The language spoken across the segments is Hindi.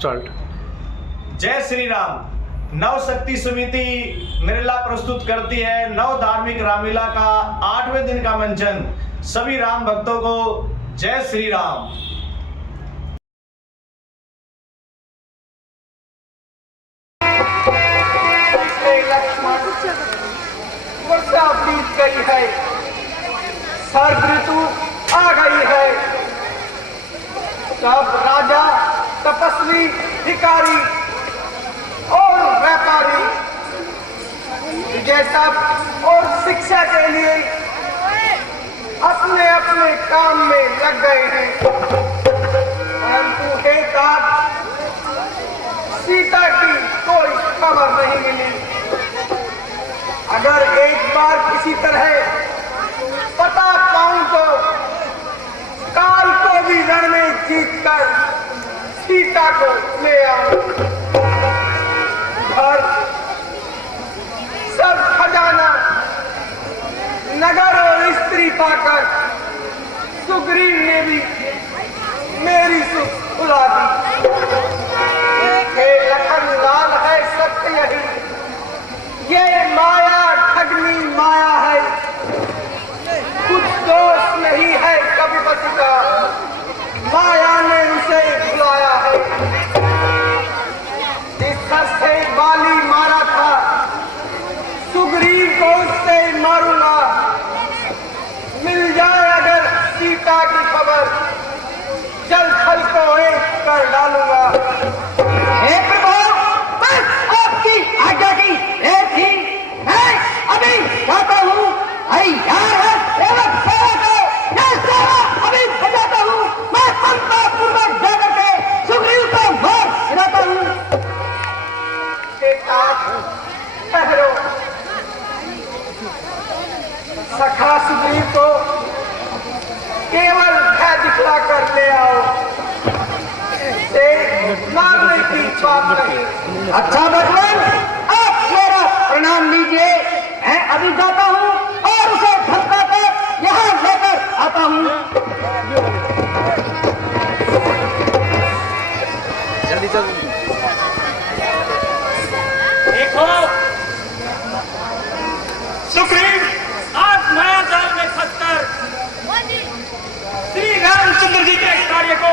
स्टार्ट। जय श्री राम। नव शक्ति समिति निर्ला प्रस्तुत करती है नव धार्मिक रामलीला का 8वें दिन का मंचन। सभी राम भक्तों को जय श्री राम। वर्षा बीत गई है, शरद ऋतु आ गई है। सब राजा, तपस्वी, भिखारी और व्यापारी विजेता और शिक्षा के लिए अपने अपने काम में लग गए हैं। परंतु हे तात, सीता की कोई खबर नहीं मिली। अगर एक बार किसी तरह पता पाऊं तो काल को भी रण में जीतकर सीता को ले आऊं। घर सब खजाना, नगर और स्त्री पाकर सुग्रीव ने भी मेरी सुख भुला दी। हे लखन लाल है सत्य यही, ये माया ठगनी माया है। कुछ दोष नहीं है कविपति का, माया ने उसे बुलाया है। जिस घर से बाली मारा था, सुग्रीव को उससे मारूंगा। मिल जाए अगर सीता की खबर, जल थल को एक कर डालूंगा। हे प्रभु, बस आपकी आज्ञा की थी। मैं अभी जाता हूँ। यार है सेवक सेवा को, यह सेवा अभी बजाता हूँ। मैं संता पूर्वक जाकर के सुग्रीव को मार गिराता हूँ। सखा सुग्रीव को केवल भय दिखला कर ले आओ, मारने की बात नहीं। अच्छा भगवान, आप मेरा प्रणाम लीजिए। मैं अभी जाता हूँ और उसे धक्का कर यहाँ लेकर आता हूँ। जल्दी चल। देखो सुग्रीव आज माया जाल में फंसकर श्री रामचंद्र जी के कार्य को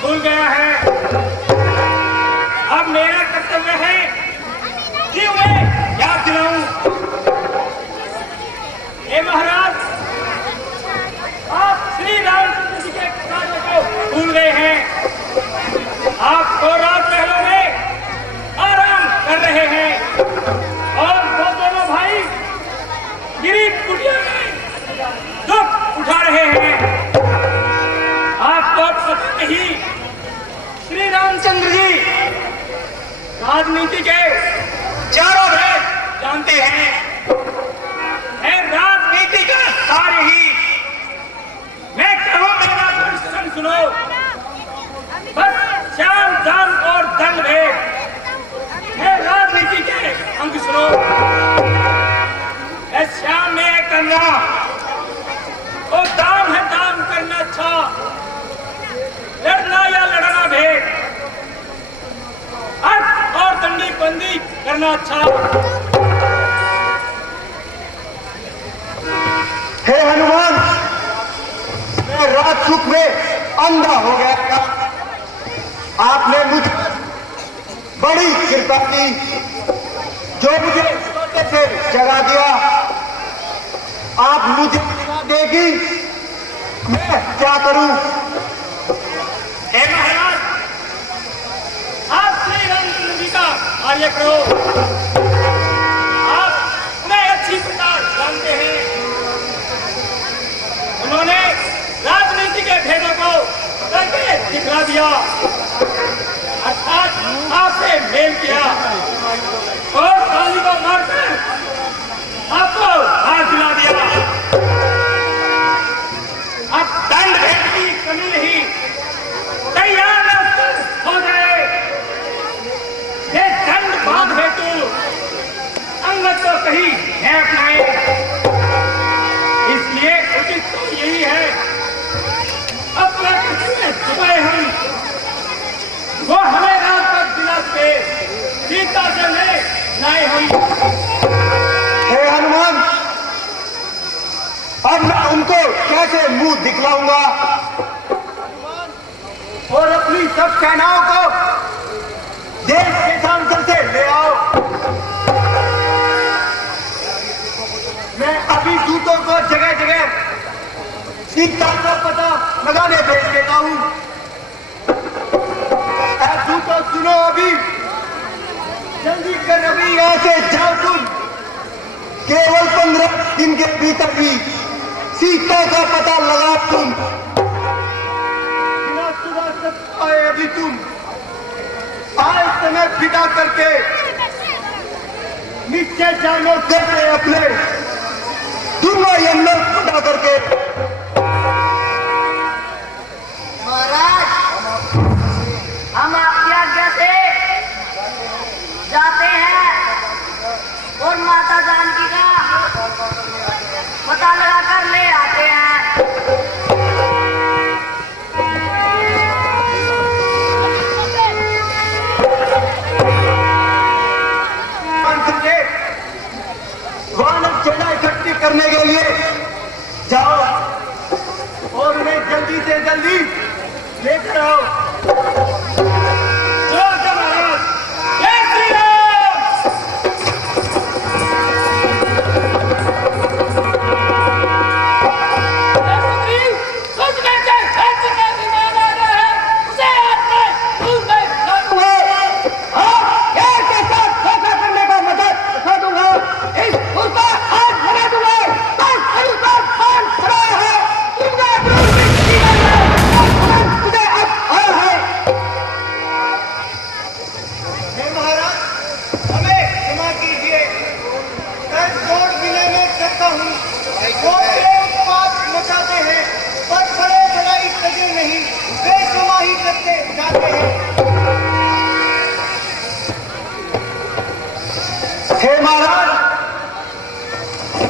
भूल गया है। अब मेरा कर्तव्य है कि उन्हें याद दिलाऊं। हे महाराज, आप श्री रामचंद्र जी के कार्य को भूल गए हैं। आप 2 रात महलों में आराम कर रहे हैं और वो दोनों भाई गिरी कुटिया में दुख उठा रहे हैं। आपको पता नहीं, श्री रामचंद्र जी राजनीति के चारों भेद जानते हैं। राजनीति का कार्य ही, मैं कहूं मेरा दर्शन सुनो। बस श्याम दाम और दंड भेद है राजनीति के अंग सुनो। श्याम में है करना और दाम है दाम करना अच्छा, लड़ना या लड़ना भेद, अर्थ और दंडी बंदी करना अच्छा। हे हनुमान, मैं रात सुख में अंधा हो गया था। आपने मुझे बड़ी कृपा की, जो मुझे सोते से जगा दिया। आप मुझे देगी, मैं क्या करूं? हे महाराज, आप श्री रामचंद्र जी का कार्य करो। आप उन्हें अच्छी प्रकार जानते हैं। उन्होंने राजनीति के भेदों को करके दिखला दिया, अर्थात आपसे मेल किया और ताली को मारकर आपको हाथ दिला दिया। अब दंड भेद की कमी नहीं, तैयार हो गए। ये दंड बांध हेतु अंगद तो कहीं है अपनाए, इसलिए उचित तो यही है अपना सुबह हम वो हमें रात सीता से ले लाए हम। हे हनुमान, अब मैं उनको कैसे मुंह दिखलाऊंगा और अपनी सब सेनाओं को देश देशांतर से ले आओ। मैं अभी दूतों को जगह जगह सीता का पता लगाने भेज देता हूं। दूतों सुनो, अभी जल्दी कर, अभी यहाँ से जाओ तुम। केवल 15 दिन के भीतर ही सीता का पता लगा तुम। बिना सुबह तक आए अभी तुम आज समय बिता करके नीचे जानो करके अपने दूंगा ये लोग पता करके। महाराज, हम आपकी आज्ञा से जाते हैं और माता जानकी का पता लगा कर ले आते हैं। वानर सेना इकट्ठी करने के लिए जाओ और उन्हें जल्दी से जल्दी लेकर आओ। महाराज, जय श्री राम। कुछ कहते हैं का विमान आ रहा है, उसे हाथ में दूर में यार के साथ धोखा करने का मदद दिखा दूंगा। इस उनका हाथ लगा दूंगा। बस उनका पान खड़ा है, दूंगा दूर में जीवन में तुझे अब आया है। हे महाराज, हमें क्षमा कीजिए। मैं जोड़ विनय में करता हूँ। वो उत्पात मचाते हैं पर बड़े बड़ाई सजे नहीं, बेसुमाही करते जाते हैं। हे महाराज,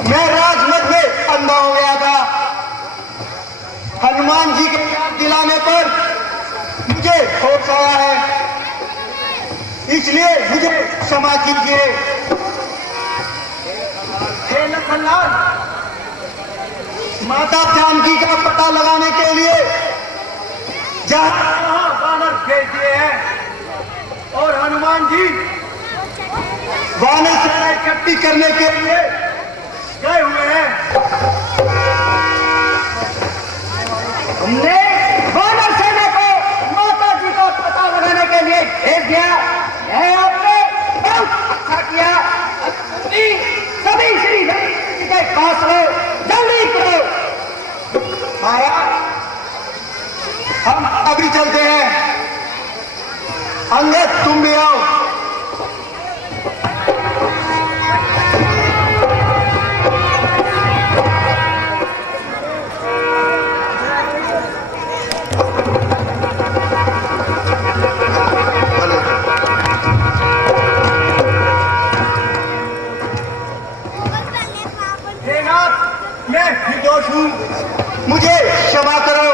मैं राजमत में अंधा हो गया था। हनुमान जी के याद दिलाने पर मुझे होश आया है, इसलिए मुझे क्षमा कीजिए। हे लखनलाल, माता जानकी का पता लगाने के लिए जहां वानर भेज दिए हैं और हनुमान जी वानर सेना इकट्ठी करने के लिए गए हुए हैं। हमने वानर सेना को माता जी का पता लगाने के लिए भेज दिया। यह आपने बहुत अच्छा किया। अपनी सभी श्री राम जी के पास रहो, जल्दी करो। महाराज, हम अभी चलते हैं। अंगद, तुम भी आओ। हे नाथ, मैं निर्दोष हूँ, मुझे क्षमा करो।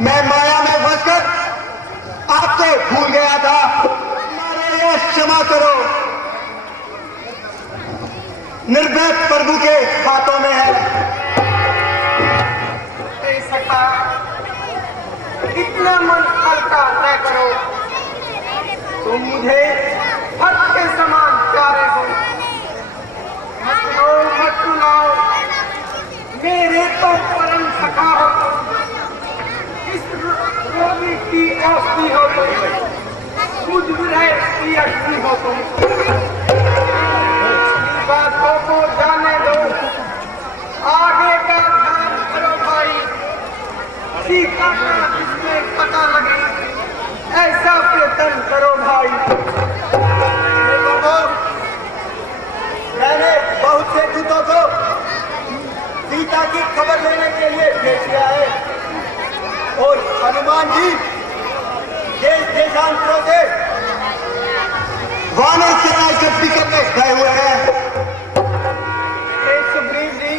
मैं माया में फंसकर आपको भूल गया था। हमारे लिए क्षमा करो। निर्भय प्रभु के हाथों में है। हे सखा, इतना मन हल्का न करो। तुम मुझे हक के समान प्यारे हो। मत रो, मत सुनाओ, मेरे तो परम सखा हो। इस रोगी की औषधि हो तुम, मुझ विरह की अग्नि हो तुम। बातों को जाने दो, आगे का ध्यान करो भाई। सीता का जिसमें पता लगे, ऐसा प्रयत्न करो भाई। मैंने बहुत से दूतों को सीता की खबर लेने के लिए भेज दिया है और हनुमान जी देश देशांतरों से वानर सेना इकट्ठी करके गए हुए हैं। सुग्रीव जी,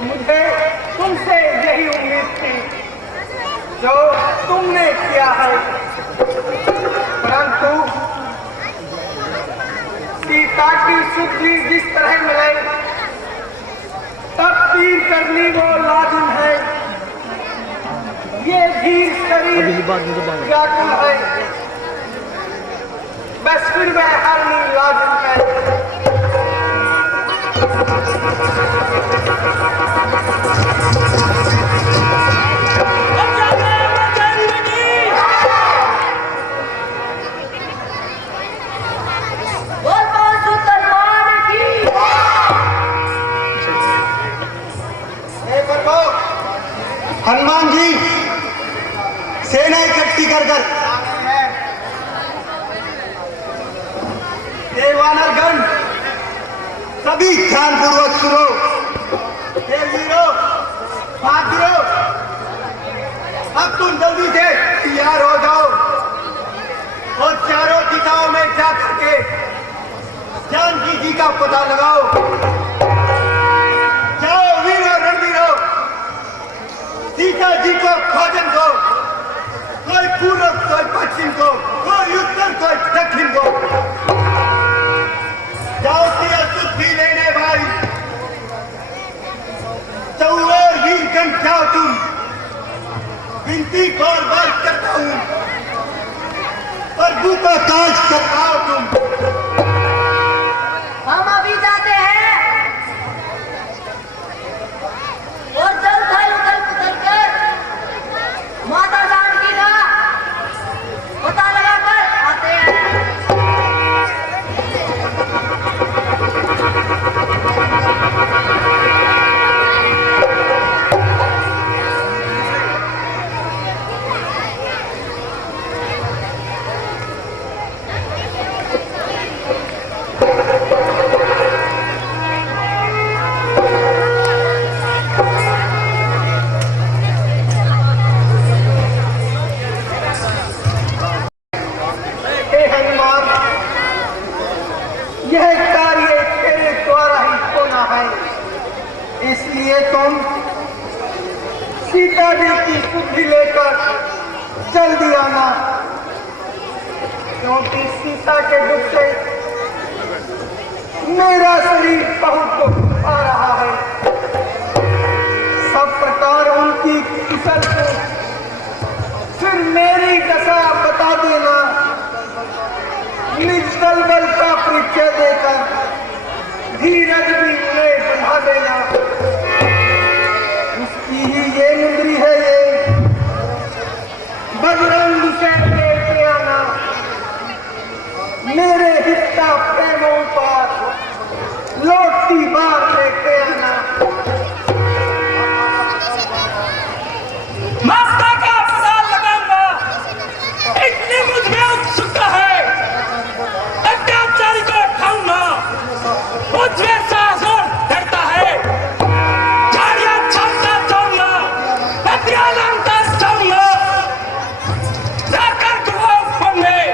मुझे तुमसे यही उम्मीद थी जो तुमने किया है, परंतु सुग्रीव जिस तरह मिले तब तीर करनी वो लाजिम है। ये धीर शरीर व्याकुल है, बस फिर वह हारनी लाजिम है। हनुमान जी सेना इकट्ठी कर देवानरगण सभी ध्यानपूर्वक सुनो। हे वीरों, बहादुरों, अब तुम जल्दी से तैयार हो जाओ और चारों दिशाओं में जा करके जानकी जी का पता लगाओ। जाओ वीरों, रणवीरों, सीता जी को खोजन को, कोई पूर्व कोई पश्चिम को, कोई उत्तर कोई दक्षिण को। जाओ सुधि लेने भाई, चौर वीरगण जाओ तुम। विनती बार बार करता हूं, प्रभु का काज करवाओ तुम। हम अभी जाते हैं और जल थल उथल पुथल कर माता जानकी का पता लगाकर आते हैं। यह कार्य तेरे द्वारा ही होना है, इसलिए तुम सीता जी की सुधि लेकर जल्दी आना, क्योंकि सीता के दुख से मेरा शरीर बहुत दुख आ रहा है। सब प्रकार उनकी कुशल को फिर मेरी दशा बता देना। निज बल का परिचय देकर धीरज भी उन्हें बढ़ा देना। उसकी ही ये मुंदरी है, ये बजरंग से लेके आना। मेरे हिस्सा प्रेमों पर लौटती बार लेके आना। माता का पता लगाऊंगा, इतनी मुझ में उत्सुकता है। अत्याचारी को उठाऊंगा, मुझमें साहस और डरता है। झाड़ियां छानता जाऊंगा, नदियां लांघता जाऊंगा, जाकर कुआं में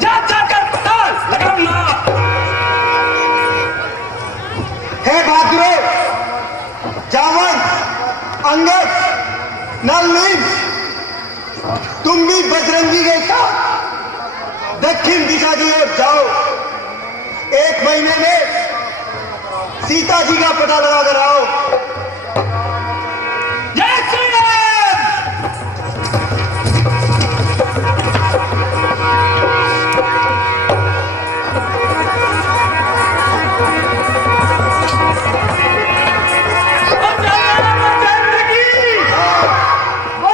जाकर पता लगाऊंगा। हे बहादुरों, जावन, अंगद, नलिन, तुम भी बजरंगी के साथ दक्षिण दिशा की ओर जाओ। 1 महीने में सीता जी का पता लगा कर आओ। जय श्री राम।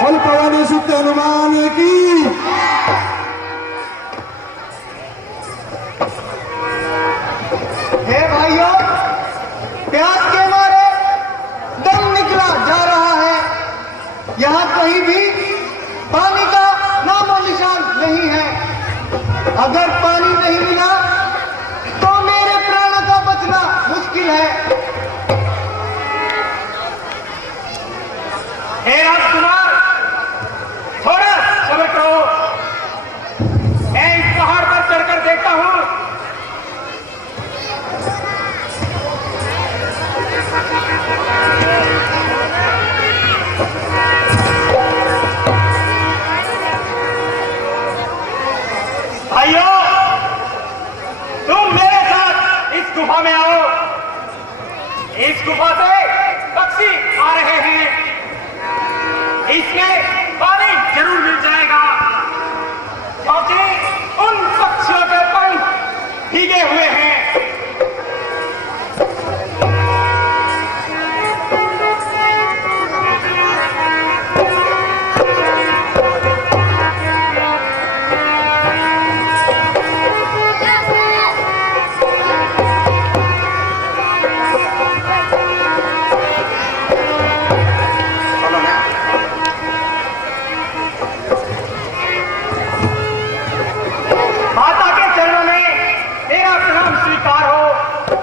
फल पवानी सुत हनुमान की। हे भाइयों, प्यास के मारे दम निकला जा रहा है। यहाँ कहीं भी पानी का नामो निशान नहीं है। अगर पानी नहीं मिला तो मेरे प्राणों का बचना मुश्किल है। हे राजकुमार, थोड़ा सब्र करो। मैं इस पहाड़ पर चढ़कर देखता हूँ। भाइयों, गुफा से पक्षी आ रहे हैं। इसमें पानी जरूर मिल जाएगा, क्योंकि उन पक्षियों के पंख भीगे हुए हैं।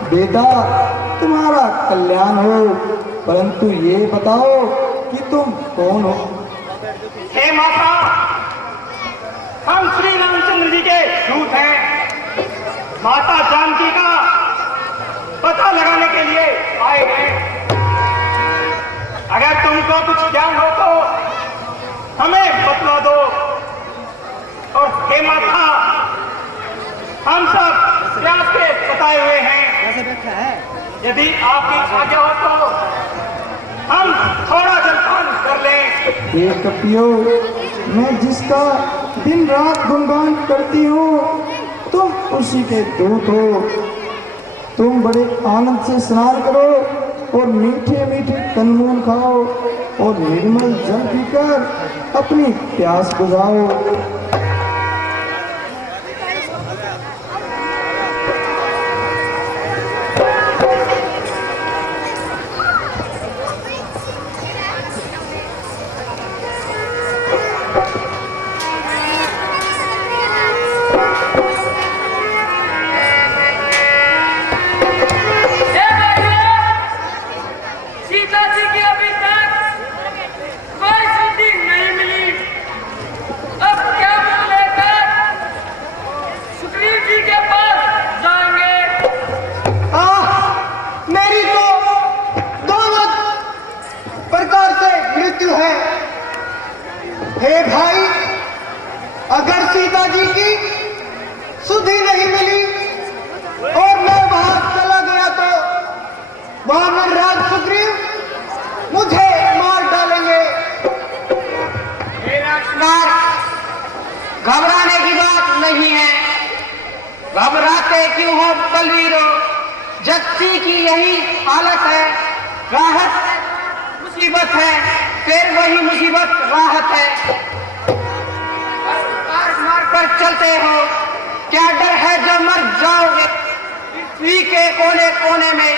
बेटा तुम्हारा कल्याण हो, परंतु ये बताओ कि तुम कौन हो? हे माता, हम श्री रामचंद्र जी के दूत हैं। माता जानकी का पता लगाने के लिए आए हैं। अगर तुमको कुछ ज्ञान हो तो हमें बतला दो। और हे माता, हम सब प्रयास के बताए हुए हैं। यदि आपकी आज्ञा हो तो हम थोड़ा जलपान कर लें। हे कपियो, मैं जिसका दिन रात गुणगान करती हूँ तुम उसी के दूत हो। तुम बड़े आनंद से स्नान करो और मीठे मीठे कंदमूल खाओ और निर्मल जल पीकर अपनी प्यास बुझाओ। हे भाई, अगर सीता जी की सुधि नहीं मिली और मैं वहां चला गया तो वानर राज सुग्रीव मुझे मार डालेंगे। घबराने की बात नहीं है। घबराते क्यों हो बलवीरों? जत्ती की यही हालत है। राहत मुसीबत है, फिर वही मुसीबत राहत है। मार कर चलते हो, क्या डर है जब मर जाओगे? पृथ्वी के कोने कोने में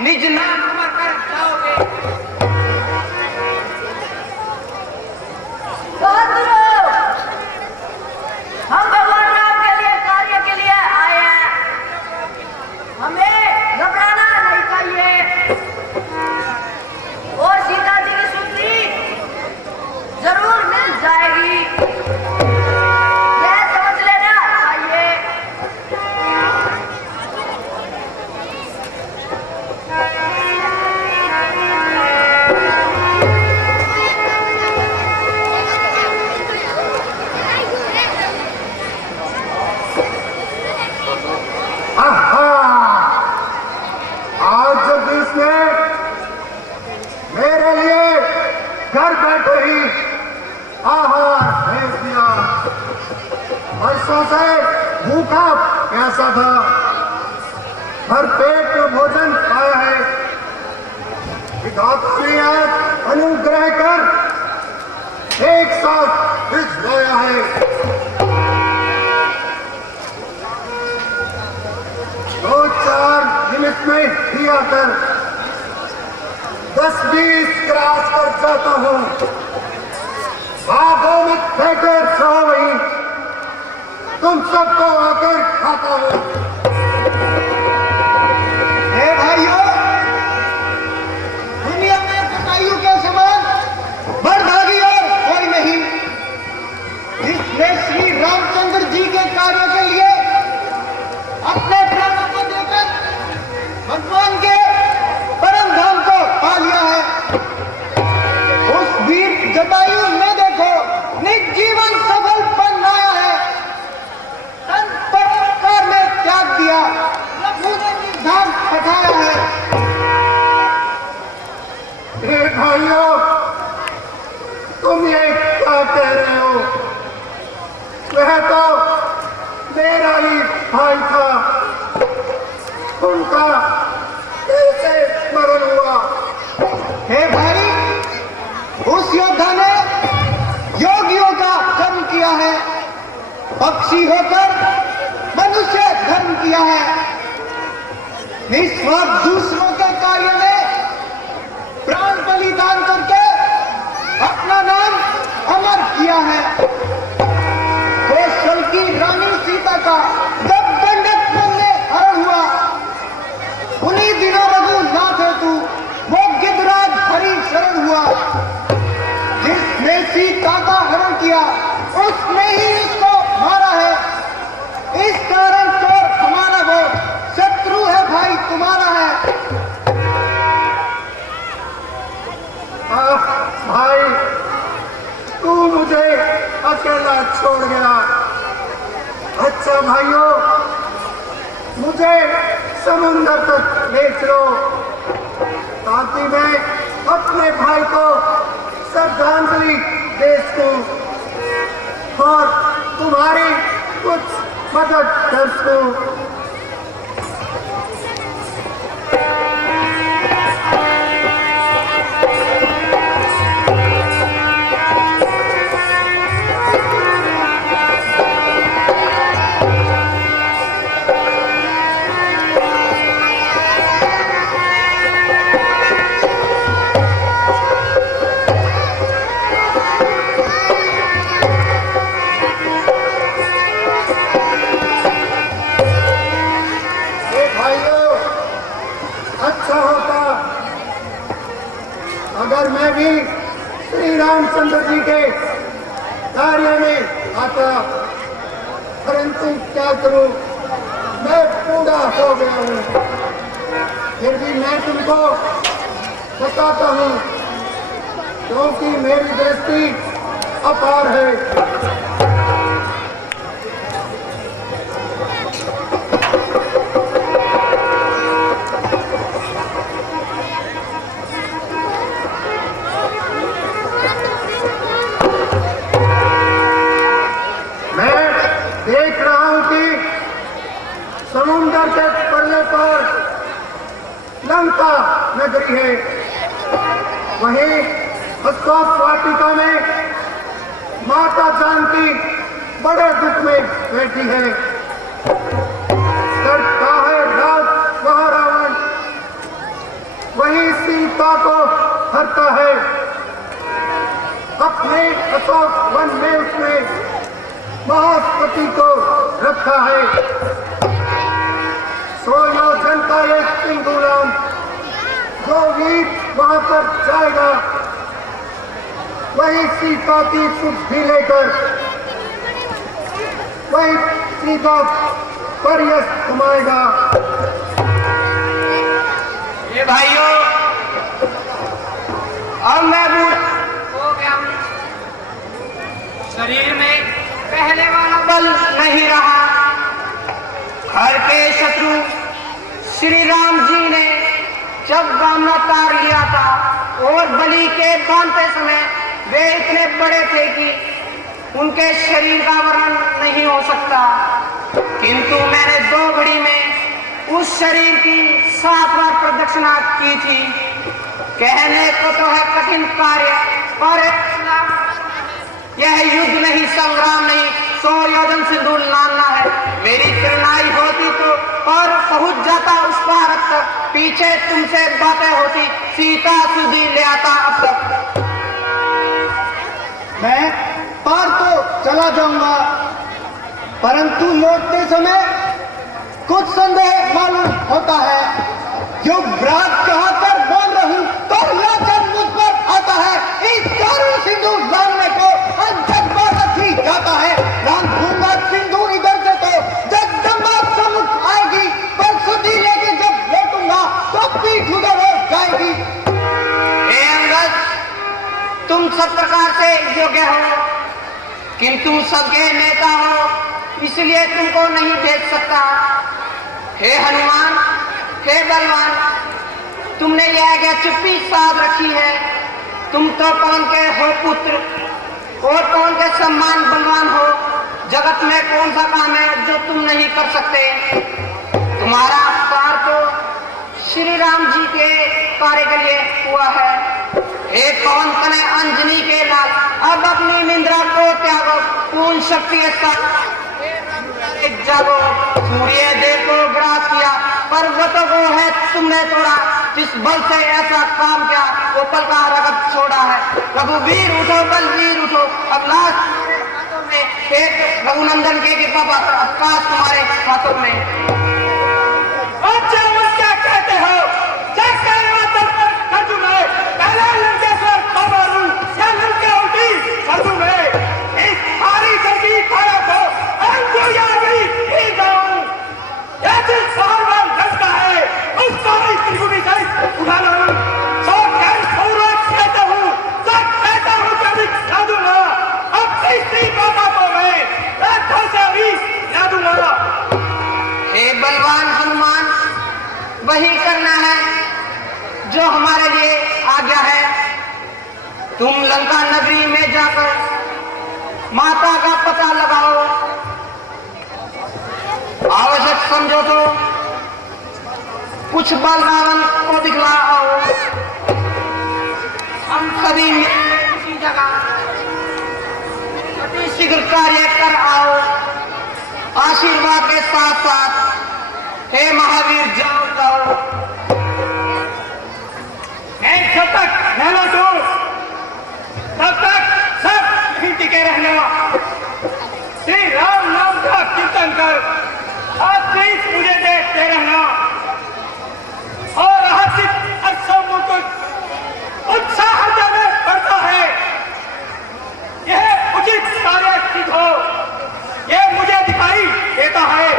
निज नाम मर कर जाओगे। हम भगवान राम के लिए कार्य के लिए आए हैं। हमें घबराना नहीं चाहिए और सीता जी की सुधि जरूर मिल जाएगी, यह समझ लेना चाहिए। आज जगदीश ने मेरे लिए घर बैठे ही आहार भेज दिया। वर्षों से भूखा प्यासा था, भर पेट भोजन खाया है। विधाता ने आज अनुग्रह कर एक साथ भिजवाया है। 2-4 मिनट में ही आकर 10-20 क्रॉस कर जाता हूँ। भागो मत, बैठकर सो वहीं, तुम सबको आकर खाता हूँ। हे भाइयों, दुनिया में जटायु के समान बड़भागी और कोई नहीं, जिसने श्री रामचंद्र जी के कार्य के लिए अपने प्राणों को देकर भगवान के परम धाम को पा लिया है। उस वीर जटायु ने देखो निज जीवन सफल बनाया है, तन परोपकार में त्याग दिया, प्रभु ने निज धाम पठाया है। वह तो मेरा ही भाई था, उनका कैसे मरण हुआ? हे भाई, उस योद्धा ने योगियों का कर्म किया है, पक्षी होकर मनुष्य धर्म किया है, निस्वार्थ दूसरों के कार्य में प्राण बलिदान करके अपना नाम अमर किया है। कौशल की रानी सीता का जब दंडक वन में हरण हुआ, उन्हीं दिनों रघुनाथ हेतु वो गिद्धराज हरि शरण हुआ। जिसने सीता का हरण किया उसने ही उसको मारा है। इस कारण चोर हमारा वो, शत्रु है भाई तुम्हारा है। भाई, तू मुझे अकेला छोड़ गया। अच्छा भाइयों, मुझे समुंदर तक ले चलो ताकि मैं अपने भाई को श्रद्धांजलि दे सकूं और तुम्हारी कुछ मदद कर सकूं। अगर मैं भी श्री रामचंद्र जी के कार्य में आता, परंतु क्या करूं, मैं बूढ़ा हो गया हूं। फिर भी मैं तुमको बताता हूं, क्योंकि मेरी दृष्टि अपार है। समुंदर के पल्ले पर लंका नगरी है, वहीं अशोक वाटिका में माता जानकी बड़े दुख में बैठी है। करता है राज वह रावण, वहीं सीता को हरता है। अपने अशोक वन में उसने महापति को रखा है। 100 योजन का एक सिंधुराम जो वीर वहां पर जाएगा, वही सीता की सुधि लेकर वही सीता पर यश कमाएगा। ये भाइयों, अब मैं बूढ़ा हो गया हूं, शरीर में पहले वाला बल नहीं रहा। घर के शत्रु श्री राम जी ने जब बामना तार लिया था और बलि के बांधते समय वे इतने बड़े थे कि उनके शरीर का वर्णन नहीं हो सकता, किंतु मैंने 2 घड़ी में उस शरीर की 7 बार प्रदक्षिणा की थी। कहने को तो है कठिन कार्य, पर यह युद्ध नहीं, संग्राम नहीं, 100 योजन सिंदूर लाना है। मेरी प्रेरणाई होती तो और पहुंच जाता उस पार तक, पीछे तुमसे बातें होती, सीता सुधी ले आता अब तक। मैं पार तो चला जाऊंगा, परंतु लौटते समय कुछ संदेह मालूम होता है। युवराज कहकर बोल रहूं तो लाचन मुझ पर आता है। इस कारण सिंधु लाने को ही जाता है। राम दूंगा सिंधु इधर से तो जगदम्बा सम्मुख आएगी, पर सुधी लेके जब लौटूंगा तो पीठ उधर हो जाएगी। अंगद, तुम सब प्रकार से योग्य हो, किंतु सबके नेता हो, इसलिए तुमको नहीं भेज सकता। हे हनुमान, हे बलवान, तुमने यह क्या चुप्पी साध रखी है? तुम तो कौन के हो पुत्र और कौन के सम्मान बलवान हो, जगत जगत में कौन सा काम है जो तुम नहीं कर सकते? तुम्हारा अवतार तो श्री राम जी के कार्य के लिए हुआ है। एक पवन तनय अंजनी के लाल, अब अपनी निंद्रा को त्यागो, पूर्ण शक्ति के साथ जागो। सूर्य देव को ग्रास किया, पर्वतों को है तुमने तोड़ा, जिस बल से ऐसा काम किया वो पल का रगत छोड़ा है। रघुवीर उठो, बलवीर उठो, अब लास्ट में एक रघुनंदन के कृपा पात्र अवकाश तुम्हारे हाथों में। अच्छा क्या कहते हो? कर दूं मैं, पहले लंकेश्वर को मारूं या लंका उल्टी कर दूं मैं? इस सारी जगी खाया को अंजो या गई ही जाऊं। ये जिस पहलवान लड़का है उसको मैं त्रिगुणी से उठा लाऊं। सो क्या सौरभ कहता हूँ, सब कहता हूँ कि अभी ला दूंगा। अब तीसरी बाबा को मैं रथों से अभी ला दूंगा। हे बलवान हनुमान, वही करना है जो हमारे लिए आज्ञा है। तुम लंका नगरी में जाकर माता का पता लगाओ, आवश्यक समझो तो कुछ बल रावण को दिखलाओ। हम सभी मिलकर किसी जगह अति शीघ्र कार्य कर आओ। आशीर्वाद के साथ साथ हे महावीर जाओ जाओ। जब तक रहना दो तब तक सब यहीं टिके रहना। श्री राम नाम का कीर्तन कर आप प्लीज मुझे देखते रहना और हर्षित उत्साह में बढ़ता है। यह उचित कार्य सिद्ध हो, यह मुझे दिखाई देता है।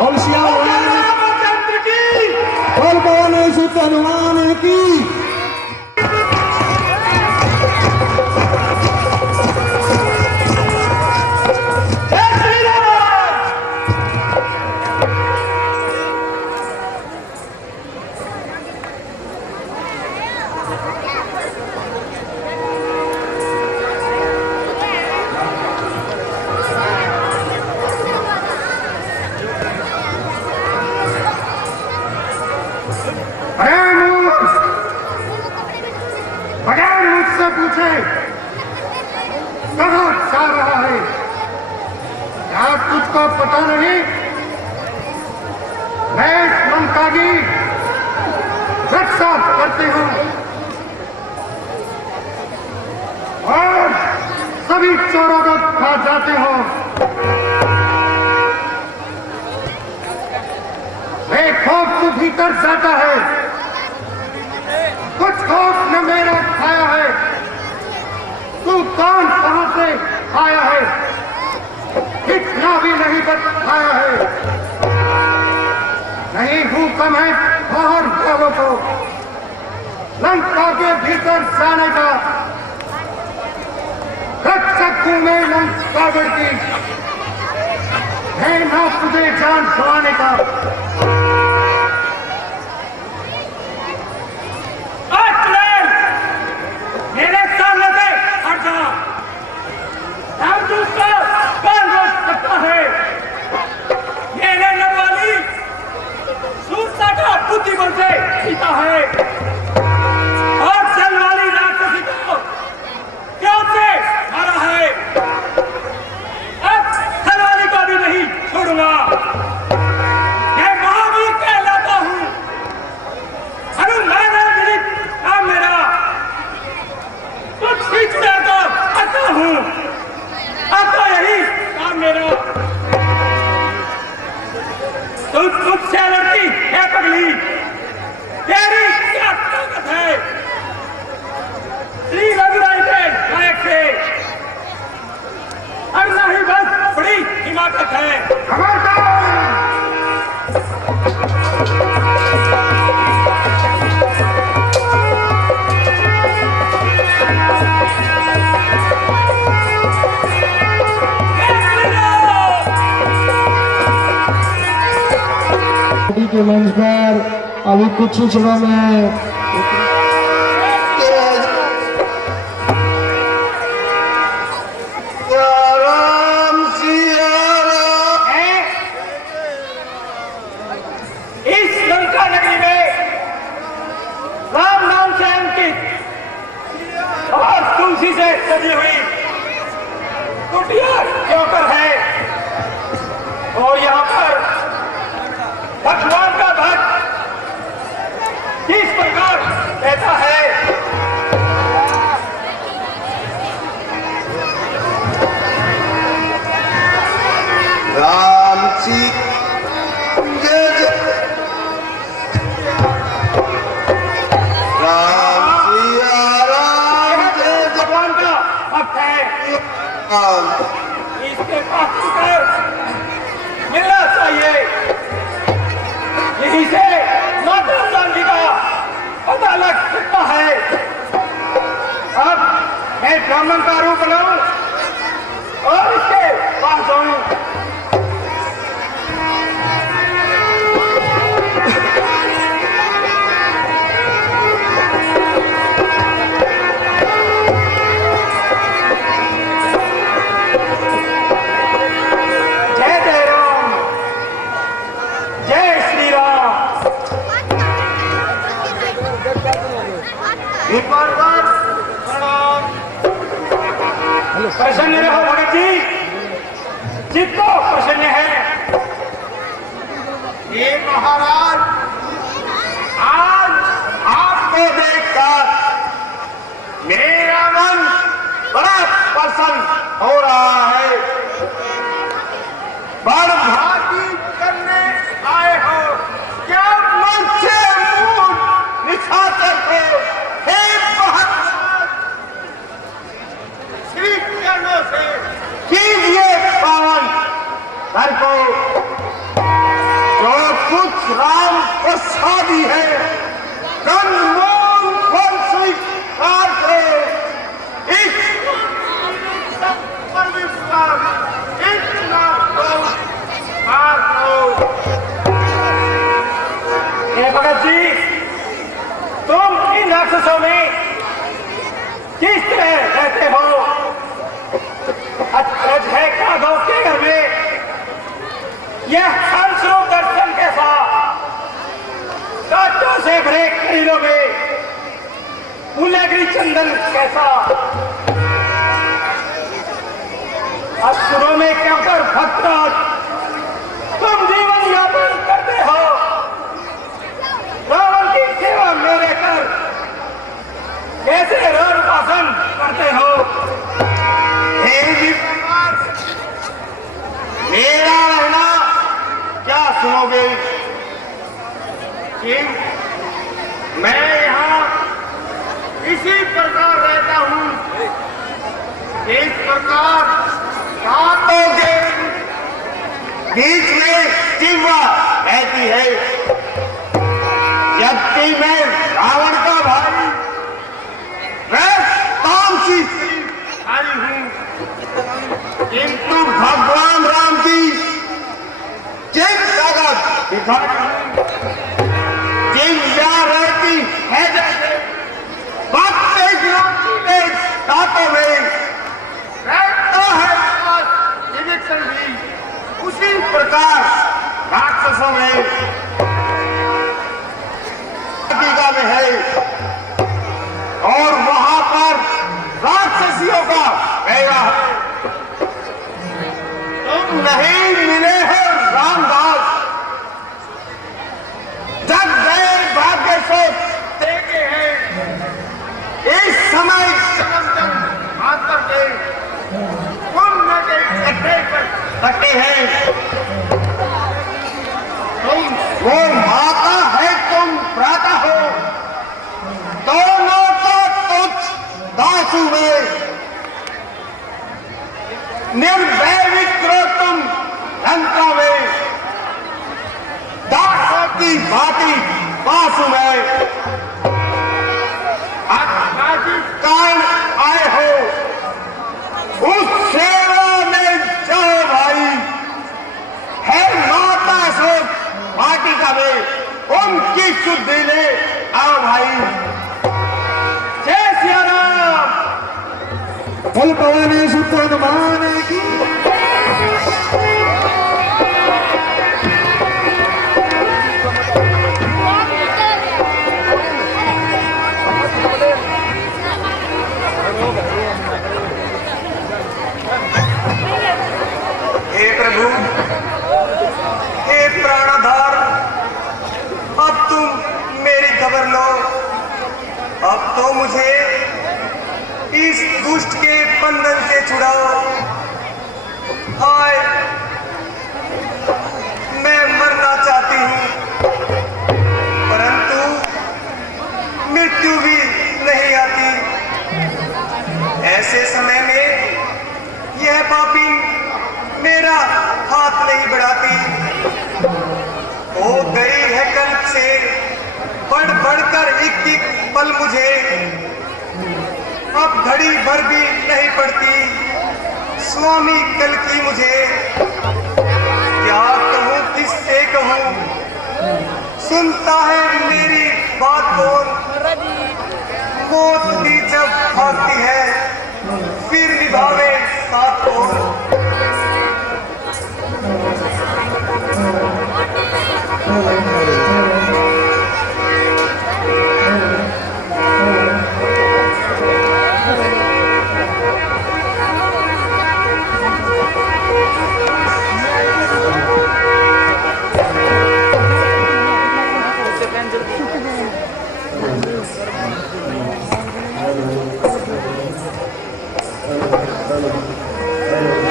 ओम श्याम रामचंद्र की बोल पवन सुत हनुमान की। पूछे कहाँ जा रहा है? क्या तुझको पता नहीं? मैं इस लंका की रक्षा करती हूँ और सभी चोरों को खा जाते हो। मैं खौफ को भीतर जाता है, कुछ खौफ न मेरा खाया है। तू कौन कहां से आया है? इतना भी नहीं बताया है। नहीं हुक्म है बाहर लोगों को लंका के भीतर जाने का। रक्षक हूं मैं लंकागढ़ की, है ना तुझे जान गंवाने का। मेरे सामने से हट जा। हम दूसरा कौन रोक सकता है? मेरे नरवाली सूरता का बुद्धिबल से जीता है और चल वाली राक्षसी को क्यों से मारा है। अब थलवाली को भी नहीं छोड़ूंगा। मैं महावीर कहलाता हूँ, हनुमान मिलित नाम मेरा। कुछ भी छुड़ा कर आता हूँ, आता यही काम मेरा। तुम मुझसे लड़ती है पगली, तेरी क्या ताकत है? श्री रघुराई के नायक से अड़ना ही बस बड़ी हिमाकत है। के मंच पर अभी कुछ ही क्षणों में राम सिया राम जी जय जय राम सिया राम जय जय भगवान का भक्त है, राम। इसके पास कर मिलना चाहिए। यहीं से माता गांधी का पता लग सकता है। अब मैं ब्राह्मण का रूप लूं और इसके पास जाऊं। जय जय राम, जय श्री राम। प्रणाम। प्रसन्न रहो भगत जी, जिनको प्रसन्न है। ये महाराज आज आपको देखकर मेरा मन बड़ा प्रसन्न हो रहा है। बड़ भागी करने आए हो क्या मन से मुंह निछा करके हे भगवान श्री चरणों से कीजिए पावन घर को जो कुछ राम प्रसादी है कंदमूल फल स्वीकार करो। इस पवित्र इतना मार दो। हे भगत जी, तुम इन राक्षसों में किस तरह रहते हो? अचरज है कागों के घर में यह हंसरूप दर्शन कैसा? कांटों से भरे करीलों में फूलेगिरी चंदन कैसा? असुरों में कहकर भक्तराज तुम जीवन यापन करते हो। रावण की सेवा में रहकर कैसे राम उपासन करते हो? हे विप्र, मेरा रहना क्या सुनोगे कि मैं यहाँ इसी प्रकार रहता हूँ। इस प्रकार दांतों के बीच में जीवा रहती है। जबकि मैं रावण का भाई मैं तामसी भाई हूँ, किंतु भगवान राम की जिन ताकत दिखाई जिन प्यार रहती है जैसे वक्त के दांतों में रहता है विवेचन भी उसी प्रकार राक्षसों में में है और वहां पर राक्षसियों का पैरा है। तुम नहीं मिले हो रामदास, जग गए भाग्य से देखे हैं। इस समय समझकर मातर के पुण्य के इकट्ठे कर सकते हैं। तुम वो माता है, तुम प्राता हो, दोनों को तुच्छ दासू में निर्भय विक्रो तुम लंका में दासों की भांति पासु में कारण आए हो। उस सेवा में जाओ भाई, है माता से वाटिका में उनकी शुद्धि ले आओ भाई। जय सिया राम। फल पवन सुत हनुमान की हे प्रभु, हे प्राणाधार, अब तुम मेरी खबर लो। अब तो मुझे इस दुष्ट के बंधन से छुड़ाओ। जाती, हो गई है कल्प से बढ़ बढ़कर एक एक पल मुझे, अब घड़ी भर भी नहीं पड़ती स्वामी कल की मुझे। क्या कहूँ किससे कहूँ, सुनता है मेरी बात कौन, मौत भी जब भागती है फिर निभावे साथ कौन।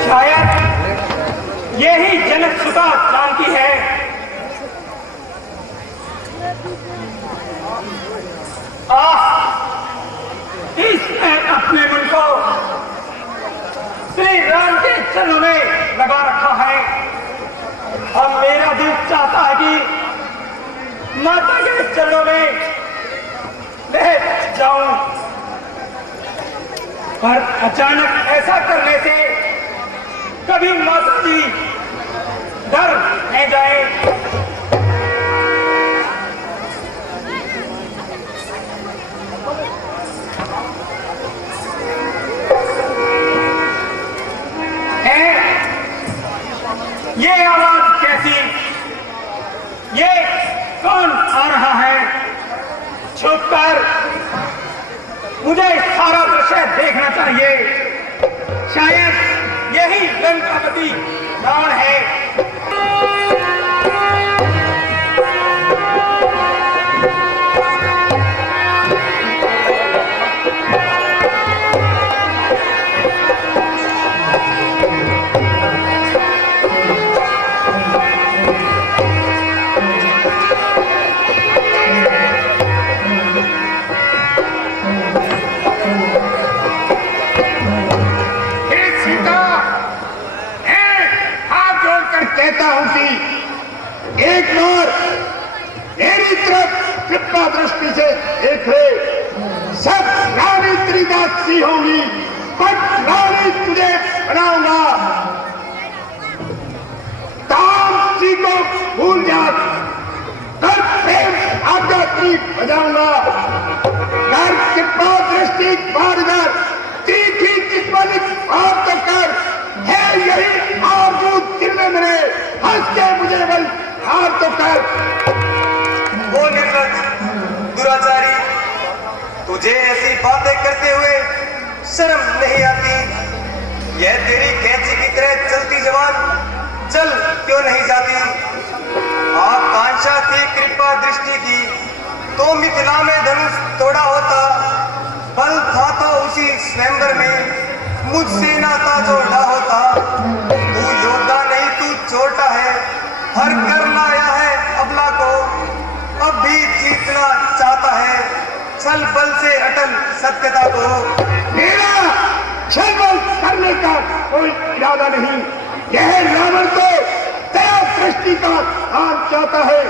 शायद यही जनक सुता जानती है। इसने अपने मन को श्री राम के चरणों में लगा रखा है। अब मेरा दिल चाहता है कि माता के चरणों में बैठ जाऊं, पर अचानक ऐसा करने से कभी माता जी डर न जाए। ये आवाज कैसी, ये कौन आ रहा है? छुपकर मुझे सारा दृश्य देखना चाहिए। शायद यही लंकापति रावण है। कहता हूं कि एक बार मेरी तरफ कृपा दृष्टि से देख ले, सब रानी तेरी दासी होंगी, बट रानी तुझे बनाऊंगा। काम जी को भूल जा, कर प्रेम आज्ञा तेरी बजाऊंगा। कर कृपा दृष्टि बारगार तीखी चितवनी बात तो कर, है यही आरज़ू दिल में मेरे, हंस के मुझे बल हार तो कर। वो निर्लज दुराचारी, तुझे ऐसी बातें करते हुए शर्म नहीं आती? यह तेरी कैंची की तरह चलती जवान चल क्यों नहीं जाती? आकांक्षा थी कृपा दृष्टि की तो मिथिला में धनुष तोड़ा होता, बल था तो उसी स्वयंवर में मुझसे नाता जोड़ा होता। तू योद्धा नहीं तू छोटा है, हर कर लाया है अबला को, अब भी जीतना चाहता है, छल बल से अटल सत्यता को। मेरा छल बल करने का कोई इरादा नहीं, यह रावण तो दया दृष्टि का काम चाहता है,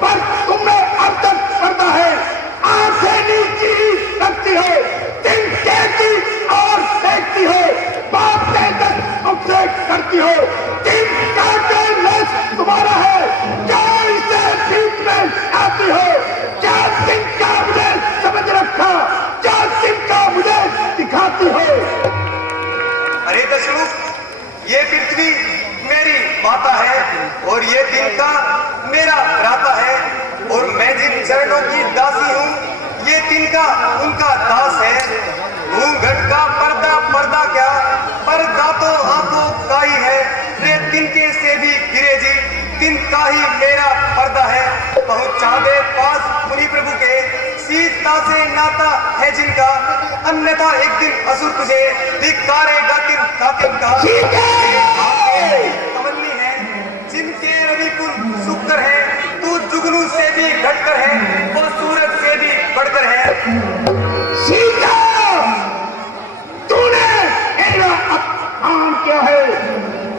पर तुमने अब तक पर्दा है, आंखें नीची रखती हो, दिन कहती और देखती हो, बात कहकर हमसे करती हो, दिन का लक्ष्य तुम्हारा है, क्या इसे ठीक में आती हो? क्या दिन का मुझे समझ रखा, क्या दिन का मुझे दिखाती हो? अरे दशरथ, ये पृथ्वी मेरी माता है और ये दिन का मेरा भ्राता है, और मैं जिन चरणों की दासी हूँ ये दिन का उनका दास है। घूंघट का पर्दा पर्दा क्या, पर्दा तो आंखों का ही है, रे तिनके से भी गिरे जी, तिनका ही मेरा पर्दा है। पहुंचा दे पास मुनि प्रभु के, सीता से नाता है जिनका, अन्यथा एक दिन असुर तुझे धिक्कारेगा तिन का। कमलनी है जिनके रवि कुल शुक्र है, तू जुगनू से भी घटकर है, वो सूरज से भी बढ़कर है। सीता, तूने मेरा अपमान किया है,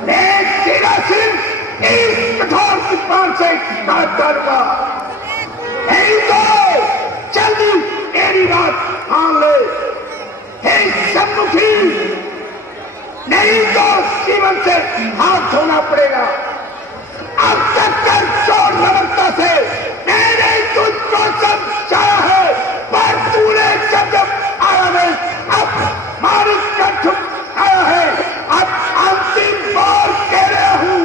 मैं तेरा सिर इस कठोर कृपाण से काट डालूंगा। नहीं तो जल्दी मेरी बात मान ले। हे सम्मुखी, नहीं तो जीवन से हाथ धोना पड़ेगा। अब तक कर चोर नम्रता से मैंने तुझको समझाया है, पर तूने जब जब आया है अब मारिस का ठुक आया है। अब अंतिम बार कह रहा हूं,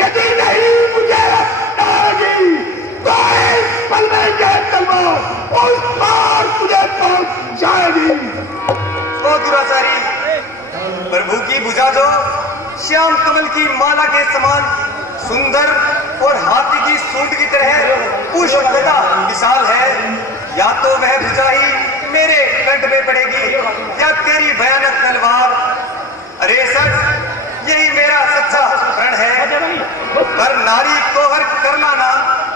यदि नहीं मुझे अपनाएगी तो इस पल में यह तलवार उस पार तुझे पहुंच जाएगी। ओ दुराचारी, प्रभु की भुजा जो श्याम कमल की माला के समान सुंदर और हाथी की सूंड की तरह पुष्प तथा विशाल है, या तो वह भुजा ही मेरे कंठ में पड़ेगी या तेरी भयानक तलवार। अरे सच, यही मेरा सच्चा प्रण है। पर नारी को हर कर लाना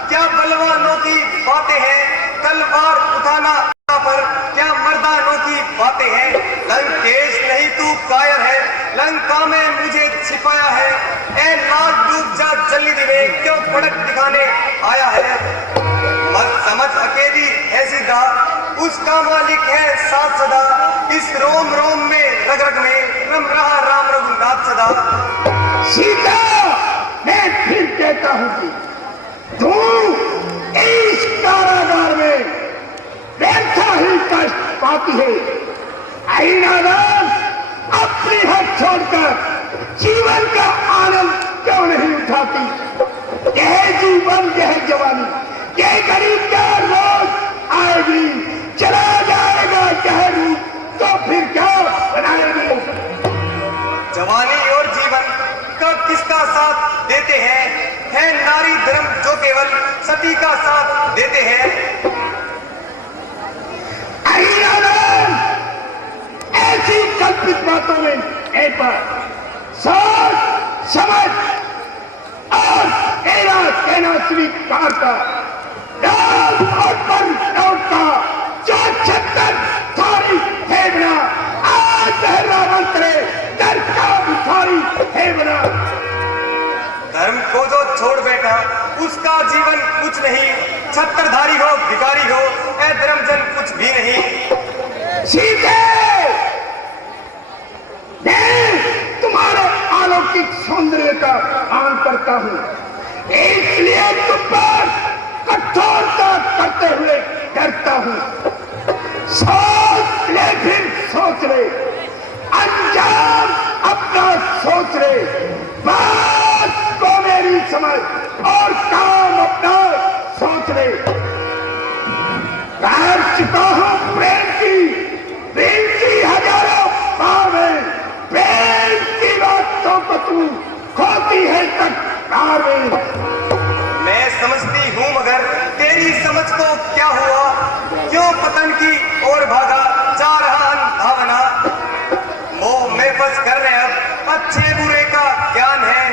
क्या बलवानों की बातें हैं, तलवार उठाना पर क्या मर्दानों की बातें हैं। लंकेश नहीं तू कायर है, लंका में मुझे छिपाया है। ए लाल डूब जा जल्दी में, क्यों भड़क दिखाने आया है। मत समझ अकेली है सीधा, उसका मालिक है साथ सदा। इस रोम रोम में रग रग में रम रहा राम रघुनाथ सदा। सीता, मैं फिर कहता हूं कि तू इस कारागार में व्यर्था ही कष्ट पाती है। आईनादान अपनी हद छोड़कर जीवन का आनंद क्यों नहीं उठाती। यह जीवन, यह जवानी, यह गरीब का रोज आएगी, चला जाएगा यह रूप, तो फिर क्या बनाएगी। जवानी और जीवन का किसका साथ देते हैं, है नारी धर्म जो केवल सती का साथ देते हैं। ऐसी कल्पित बातों में पर सोच समझ और तेरा कहना स्वीकार कर। पर लौटता जो छत्तर थारी फेंकना, आज पहला मंत्र दर का थारी फेंकना। धर्म को जो छोड़ बैठा उसका जीवन कुछ नहीं, छत्रधारी हो भिखारी हो ए धर्मजन कुछ भी नहीं। सीधे मैं तुम्हारे अलौकिक सौंदर्य का मान करता हूं, इसलिए तुम पर कठोरता करते हुए डरता हूं। सोच ले, फिर सोच ले, अंजाम अपना सोच ले। बात को मेरी समझ और काम अपना सोच ले। कर चुका हूं प्रेम की बेनती हजारों पावें, प्रेम की बातों को तू खोती है तकरार में। मैं समझती हूँ मगर तेरी समझ को क्या हुआ, क्यों पतन की ओर भागा जा रहा अंधावना। मोह में फंस कर रहे अब अच्छे बुरे का ज्ञान है,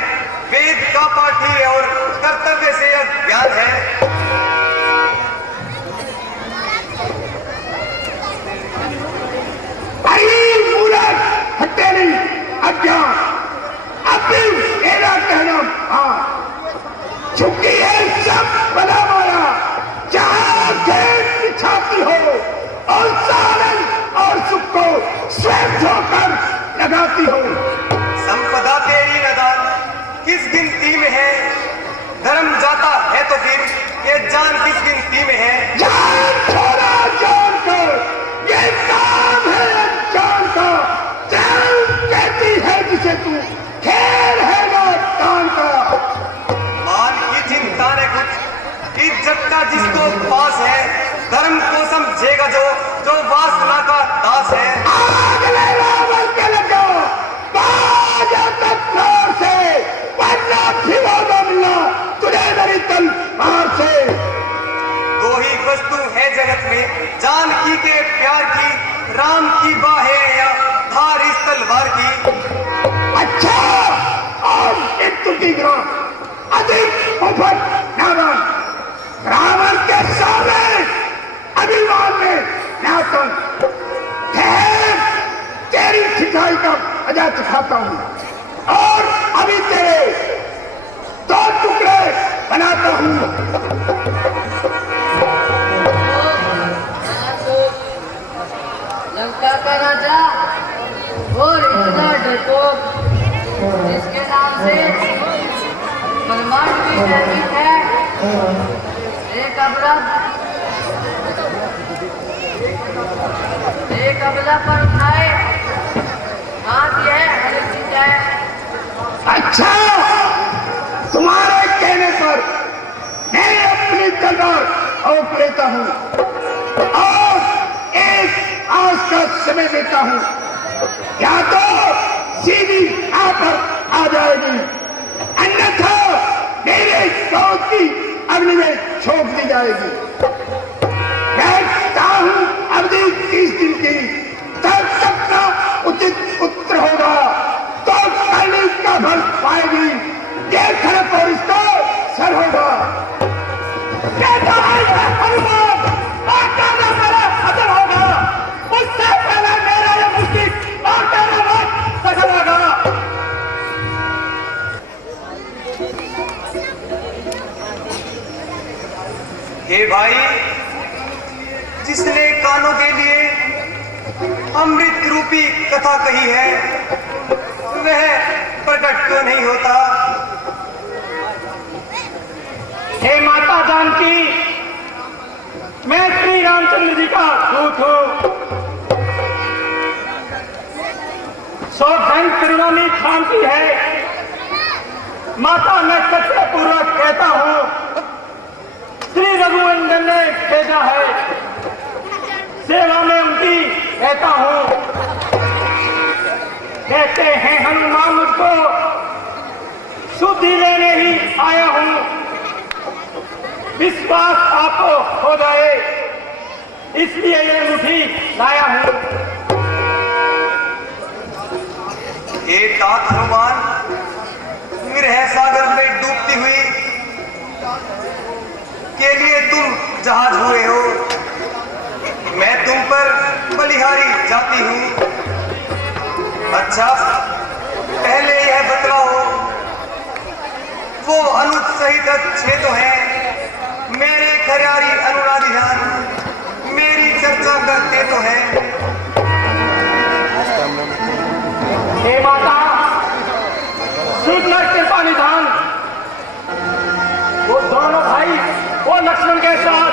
वेद का पाठी और कर्तव्य से अज्ञान है। हटे नहीं अज्ञान, अभी मेरा कहना हाँ, चुकी है सब बना मारा, जहां खेत बिछाती हो और सालन और सुख को स्वयं धोकर लगाती हो। संपदा तेरी नदान किस गिनती में है, धर्म जाता है तो फिर ये जान किस गिनती में है। जान छोड़ा जान कर, ये काम है जान का। जान कहती है जिसे तू, खेल है ना दान का। माल की चिंता ने कुछ, इज्जत का जिसको पास है, धर्म को समझेगा जो वासना का दास है। आग ले रावण के लगो, बाजा तत्कार से, वरना भिगो न मिला तुझे मेरी तलवार से। दो ही वस्तु है जगत में, जानकी के प्यार की, राम की बाहें या धार इस तलवार की। अच्छा, और मृत्यु की ग्राम अधिक मुफत नावन, रावण के सामने अभिमान में नातन। तेरी सिखाई का मजा चखाता हूं, और अभी तेरे 2 बनाता हूँ। लंका का राजा और इतना डरपोक जिसके नाम से ब्रह्मांड की जमीन है, एक अबला पर उठाए हाथ यह हर चीज है। अच्छा, तुम्हारे कहने पर मैं अपनी तलवार रोक लेता हूँ और एक आज का समय देता हूँ, या तो सीधी यहाँ पर आ जाएगी, अन्यथा मेरे क्रोध की अग्नि में झोंक दी जाएगी। कहता हूँ अवधि 30 दिन की, तब तक का उचित उत्तर होगा तो करने का फल पाएगी, ये खरब और इसका सर होगा। कहता है हनुमान, आकर मेरा असर होगा, उससे पहले मेरा ये मुश्किल और तेरा वक्त सफल होगा। हे भाई, जिसने कानों के लिए अमृत रूपी कथा कही है, वह प्रकट क्यों नहीं होता? हे माता जानकी, मैं श्री रामचंद्र जी का दूत हूँ। सौधन करुणानी खांती है। माता, मैं सत्य पूर्वक कहता हूँ, श्री रघुवंदन ने भेजा है, सेवा में उनकी कहता हूँ। कहते हैं हनुमान मुझको शुद्धि लेने ही आया हूँ, विश्वास आपको हो जाए इसलिए ये मुट्ठी लाया हूँ। एक आंख हनुमान, विरह सागर में डूबती हुई के लिए तुम जहाज हुए हो, मैं तुम पर बलिहारी जाती हूँ। अच्छा, पहले यह बतलाओ, वो अनुज सहित अच्छे तो हैं, मेरे खरारी अनुराधिहान मेरी चर्चा करते तो हैं। हे माता, सुंदर कृपा निधान, वो दोनों भाई वो लक्ष्मण के साथ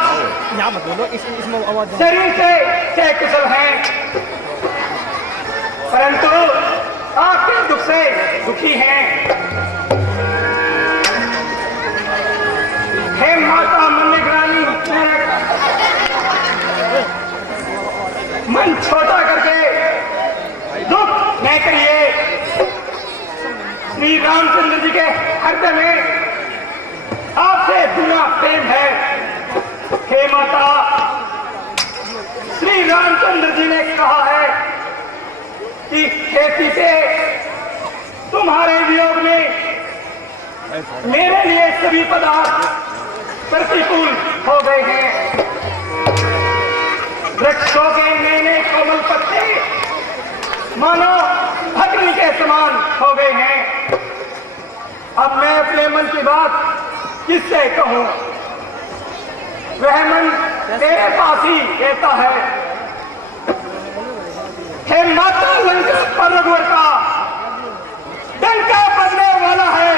शरीर से कुशल हैं, परंतु आपके दुख से दुखी हैं। हे माता मननिग्रानी, मन छोटा करके दुख न करिए। श्री रामचंद्र जी के हृदय में आपसे दुआ प्रेम है। हे माता, श्री रामचंद्र जी ने कहा है कि खेती से तुम्हारे वियोग में मेरे लिए सभी पदार्थ प्रतिकूल हो गए हैं। वृक्षों के नए कोमल पत्ते मानो अग्नि के समान हो गए हैं। अब मैं अपने मन की बात किससे कहूं? वह मन तेरे पास ही रहता है। हे माता, लंका पर रघुवर का डंका बजने वाला है,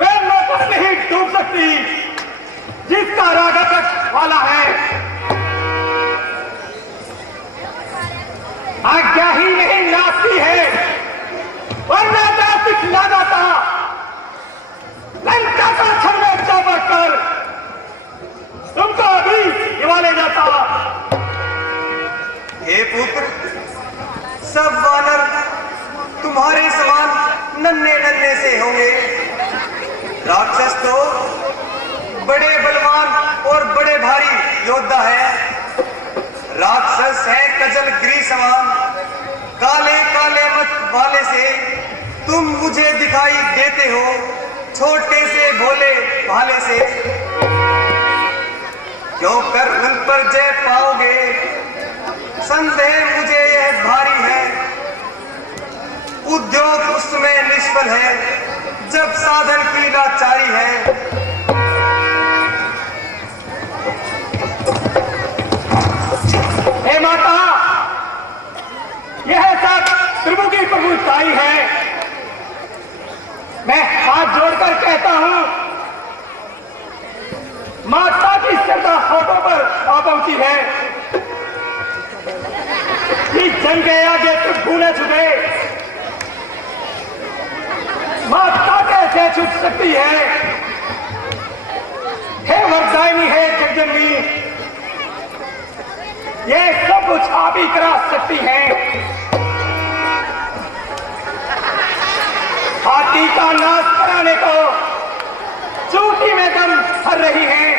वह माता नहीं डूब सकती जिसका राघव वाला है। आज्ञा ही नहीं नाचती है, वरना जाति खिला जाता। लंका का क्षण में चौपट कर तुमको अभी हिमालय जाता। हे पुत्र, सब वानर तुम्हारे समान नन्हे नन्हे से होंगे। राक्षस तो बड़े बलवान और बड़े भारी योद्धा है। राक्षस है कजल गिरी समान, काले काले मत वाले से तुम मुझे दिखाई देते हो, छोटे से भोले भाले से। क्यों कर उन पर जय पाओगे, संदेह मुझे यह भारी है। उद्योग उसमें निष्फल है, जब साधन की लाचारी है। हे माता, यह सब प्रभु की प्रभुताई है। मैं हाथ जोड़कर कहता हूं, माता की श्रद्धा होठों पर आ पहुंची है। इस जंग के आगे तुम भूले चुके, माता कैसे छूट सकती है? हे वरदायिनी, है जगजननी, ये सब कुछ आप ही करा सकती हैं। हाथी का नाश कराने को चूटी में दम भर रही हैं।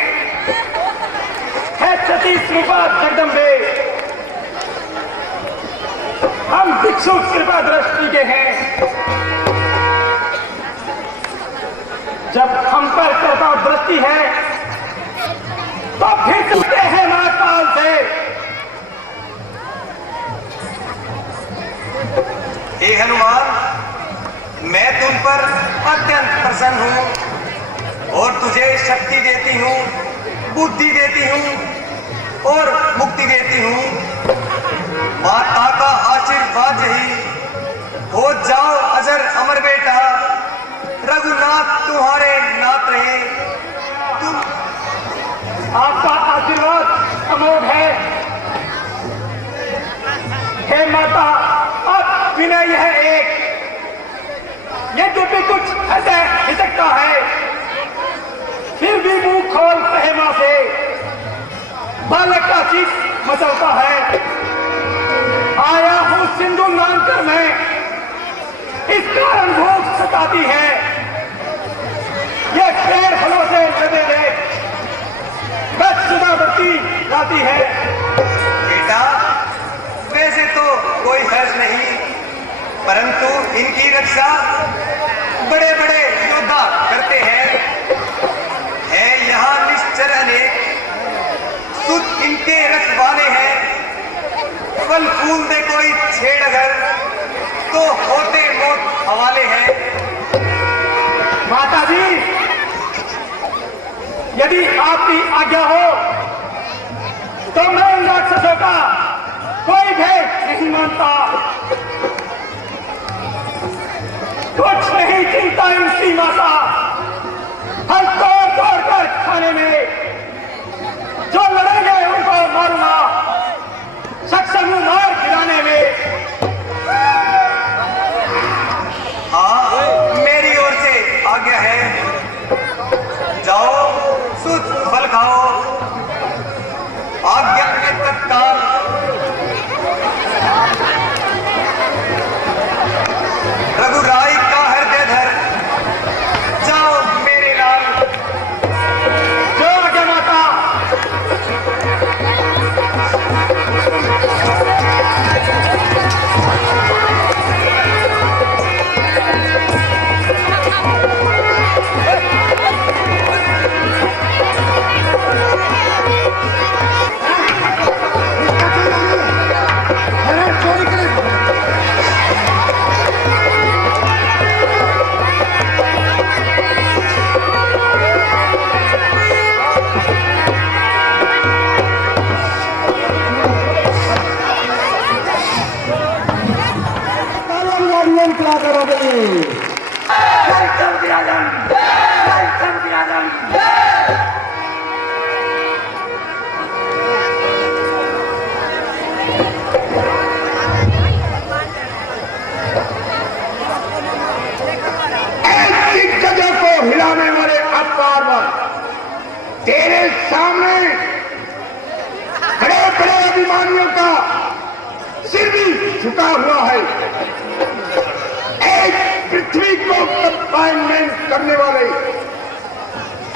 है सती स्वरूपा जगदम्बे, हम भिक्षु कृपा दृष्टि के हैं। जब हम पर कृपा दृष्टि है तो फिर चलते हैं महाकाल से। हे हनुमान, मैं तुम पर अत्यंत प्रसन्न हूं और तुझे शक्ति देती हूं, बुद्धि देती हूं और मुक्ति देती हूं। माता का आशीर्वाद यही, हो जाओ अजर अमर बेटा, रघुनाथ तुम्हारे नाथ रहे। तुम आपका आशीर्वाद अमोघ है। हे माता, अब विनय है एक, यद्यपि कुछ हृदय हिचकता है, फिर भी मुंह खोल कहे मां से बालक का चीख मचलता है। आया हूं सिंधु नाम कर मैं, इस कारण भूख सताती है। ये पेड़ फलों से लदे दे, बस सुधावती लाती है। बेटा, वैसे तो कोई हर्ज नहीं, परंतु इनकी रक्षा बड़े बड़े योद्धा करते हैं। है यहाँ निश्चर अनेक, सुध इनके रखवाले हैं। फल फूल दे कोई छेड़ अगर, तो होते मौत हवाले हैं। माता जी, यदि आपकी आज्ञा हो तो मैं इन राक्षसों का कोई भेद नहीं मानता। कुछ नहीं चिंता इनकी माता, हर तोड़ तोड़ कर खाने में जो लड़ेंगे उनको मारूंगा, सक्षम हूं मार गिराने में। हाँ, मेरी ओर से आज्ञा है। जाओ, शुद्ध फल खाओ, आज्ञा के तत्काल। रघुराई का हृदय धर, जाओ मेरे लाल। जो आज्ञा माता। क्या करोगे? जगह को हिलाने वाले अवतार तेरे सामने बड़े बड़े अभिमानियों का सिर भी झुका हुआ है। एक पृथ्वी को कंपाइनमेंट करने वाले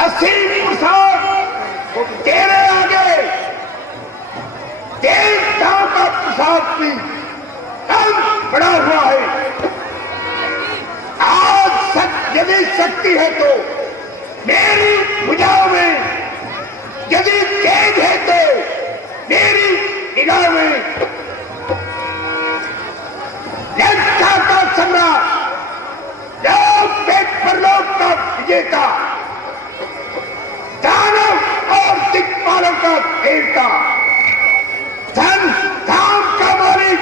असीम प्रसाद तेरे आगे देवताओं का प्रसाद भी कम पड़ा हुआ है। आज यदि शक्ति है तो मेरी भुजाओं में, यदि तेज है तो मेरी निगाह में। लंका का सम्राट, लोक में परलोक का विजेता, दानव और दिक्पालों का देवता, धन धाम का मालिक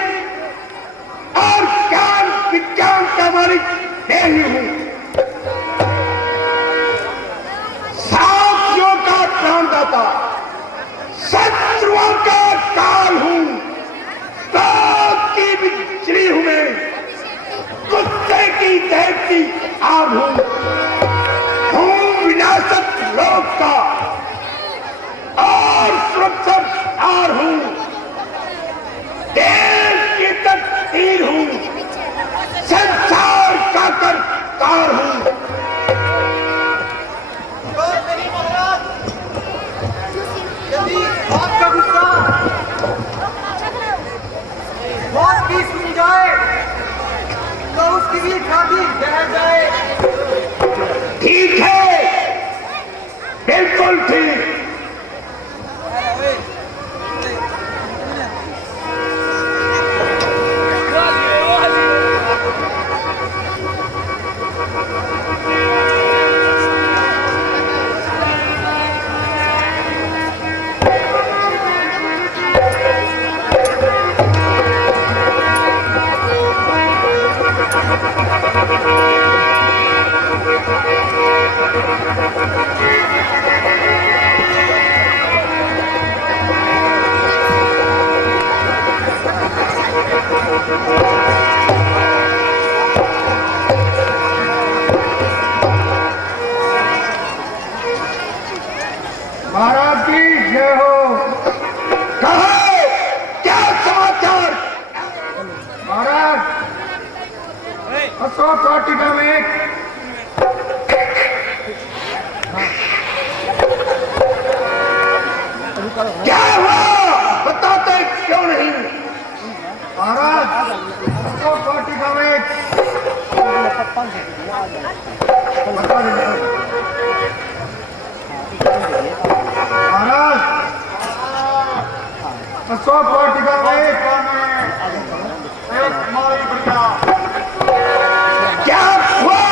और ज्ञान विज्ञान का मालिक मैं ही हूं। साथियों का प्राणदाता, शत्रुओं का काल हूं, क्रोध की बिजली हूं मैं, गुस्से की दहकती आग हूं विनाशक लोक का और सुरक्षार हूं, देश की तकदीर हूं, संसार का करतार हूं। यदि आपका गुस्सा मौत की सुन जाए तो उसकी भी छाती बह जाए। ठीक है, बिल्कुल ठीक। महाराज की जय हो। कहो क्या समाचार? महाराज अशोक वाटिका में एक क्या हुआ बताते क्यों नहीं? महाराज अशोक वाटिका में एक बता दीजिए। महाराज अशोक वाटिका में एक माली बढ़िया क्या हुआ?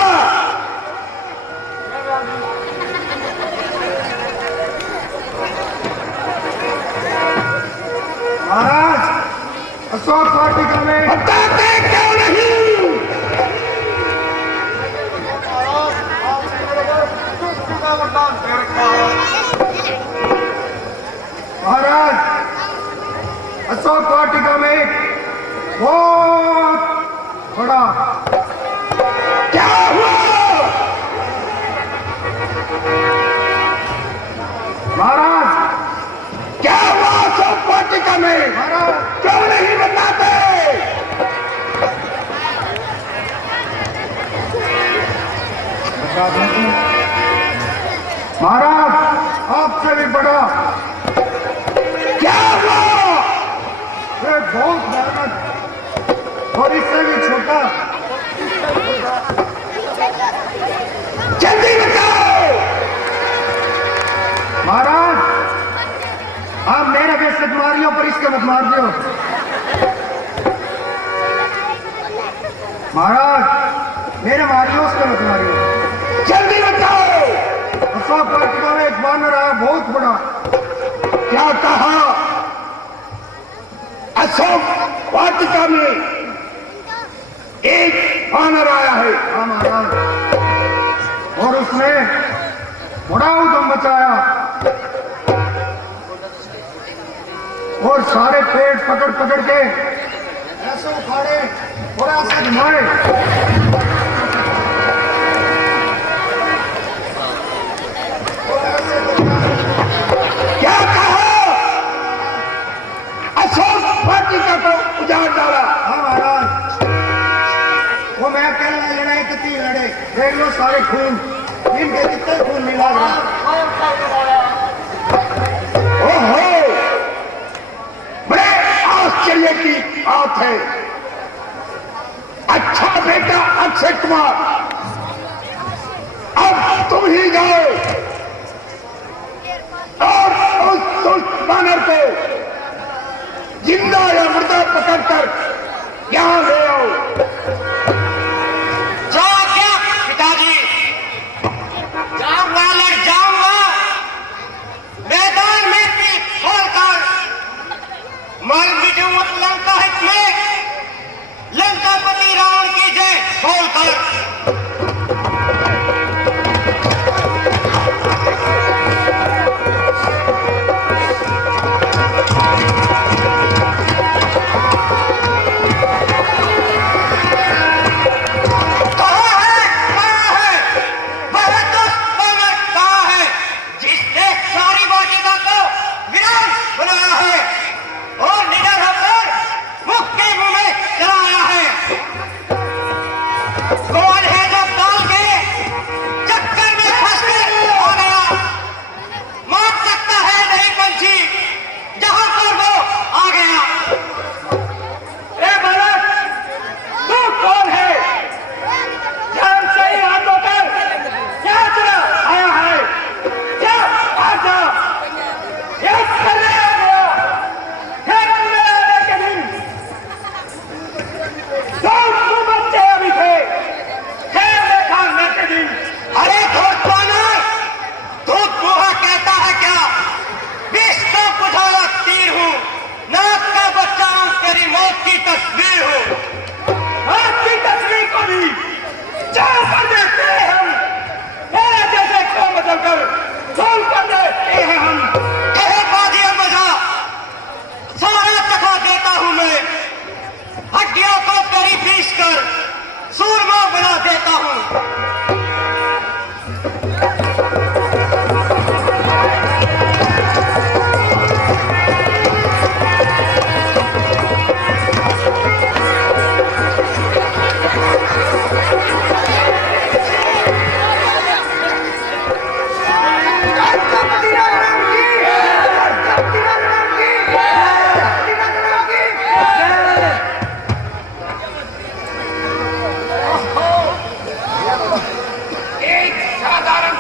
महाराज अशोक वाटिका में बताते क्यों नहीं? महाराज अशोक वाटिका में एक बहुत बड़ा क्या हुआ? महाराज क्या हुआ अशोक वाटिका में? महाराज क्यों नहीं बताते? महाराज आपसे भी बड़ा क्या हुआ? एक बहुत भयानक और इससे भी छोटा जल्दी बताओ। महाराज आप मेरे बेशक मारियो पर इसके मत मार दियो। महाराज मेरे मारियो उसके मत मारियो। जल्दी बताओ। अशोक वाटिका में एक बानर आया बहुत बड़ा। क्या कहा? अशोक वाटिका में एक बानर आया है। हाँ महाराज, और उसने बड़ा उद्यम मचाया और सारे पेड़ पकड़ पकड़ के ऐसे उखाड़े और ऐसे घुमाए और ऐसे क्या कहा? अशोक वाटिका को उजाड़ डाला। हाँ महाराज, वो मैं अकेले लड़ाई कितनी लड़े देख लो सारे खून इनके कितने खून मिला ओहो, बड़े आश्चर्य की बात है। अच्छा बेटा अक्षय कुमार, अब तुम ही जाओ और उस दुष्ट बानर को जिंदा या मुर्दा पकड़कर यहां ले आओ। क्या पिताजी?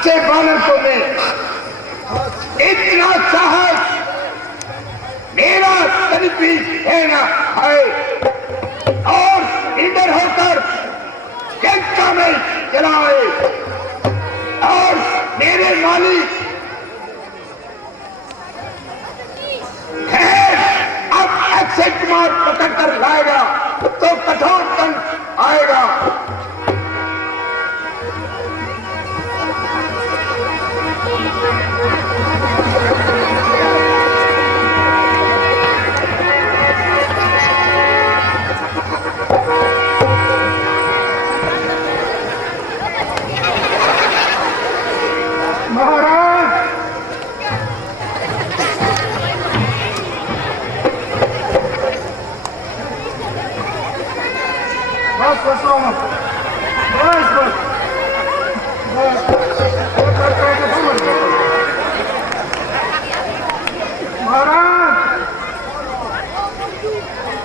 अच्छे बानर को दे। इतना साहस मेरा तन भी देना है और लीडर होकर जनता में चलाए। और मेरे मालिक है, अब अक्षय कुमार पकड़ कर लाएगा तो कठोर दंड आएगा।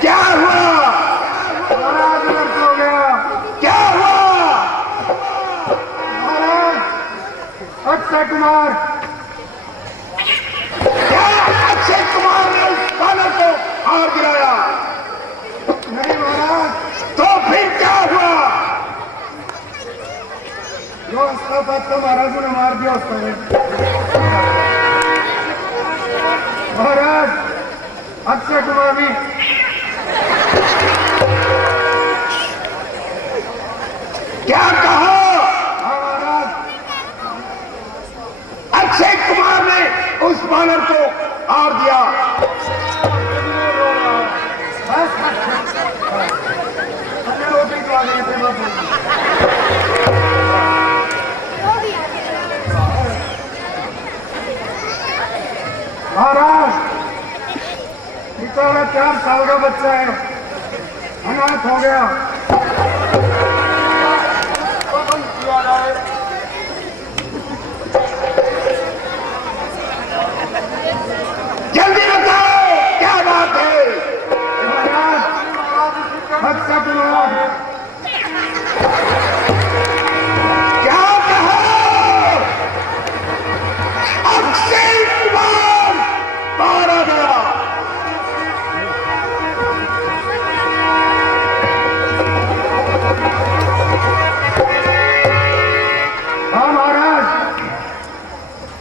क्या हुआ? महाराज व्यर्थ हो गया। क्या हुआ? महाराज अक्षय कुमार, क्या अक्षय कुमार ने उस बानर को मार गिराया? नहीं महाराज, तो फिर क्या हुआ? जो अस्त्र था तो महाराज ने मार दिया उसको। महाराज अक्षय कुमार भी क्या कहा? हाँ महाराज, अक्षय कुमार ने उस बानर को मार दिया। रोटी तो आ गए थे महाराज। बेचारा 4 साल का बच्चा है, अनाथ हो गया। जल्दी बताओ क्या बात है? महाराज अक्षय कुमार, क्या कहा? अक्षय कुमार मारा गया। हाँ महाराज,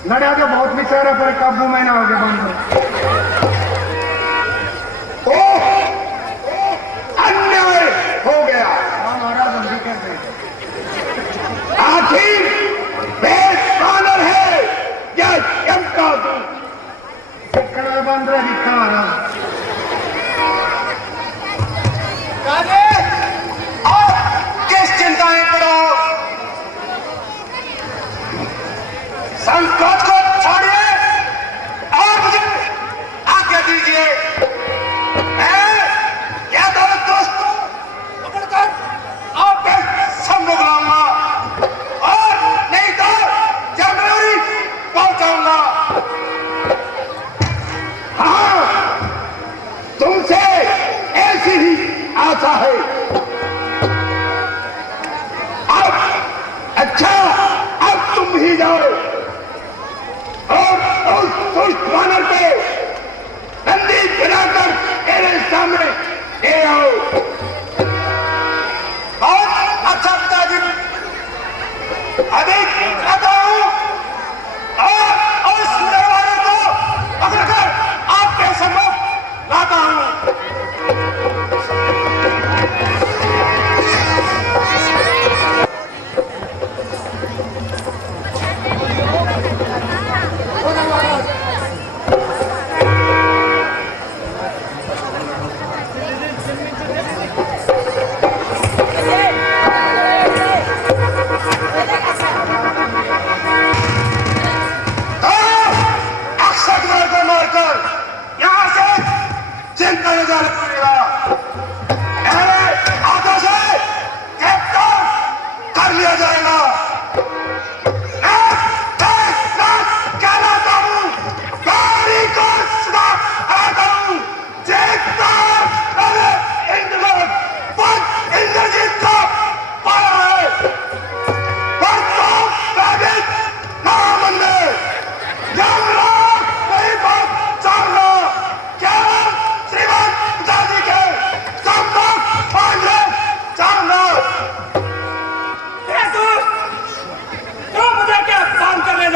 लड़ा के बहुत बेचारा पर काबू में ना हो गया बंद। ओह, अन्याय हो गया। हाँ महाराज, हम भी कहते हैं। आखिर वे बानर है या जनता की? कड़ा बंद रहा दिखा महाराज। आप किस चिंता में पड़ो? संकोच को छोड़िए और मुझे आज्ञा दीजिए। मैं यह दोनों दोस्त को पकड़कर आपके सम्मुख लाऊंगा और नहीं तो जनवरी पहुंचाऊंगा। हाँ, तुमसे ऐसी ही आशा है। अब अच्छा, अब तुम ही जाओ और उस दुष्ट बानर को बंदी बनाकर मेरे सामने ले आओ। और अच्छा पिताजी, अभी आता हूं और उस दरबार को पकड़कर आपके सम्मुख लाता हूं।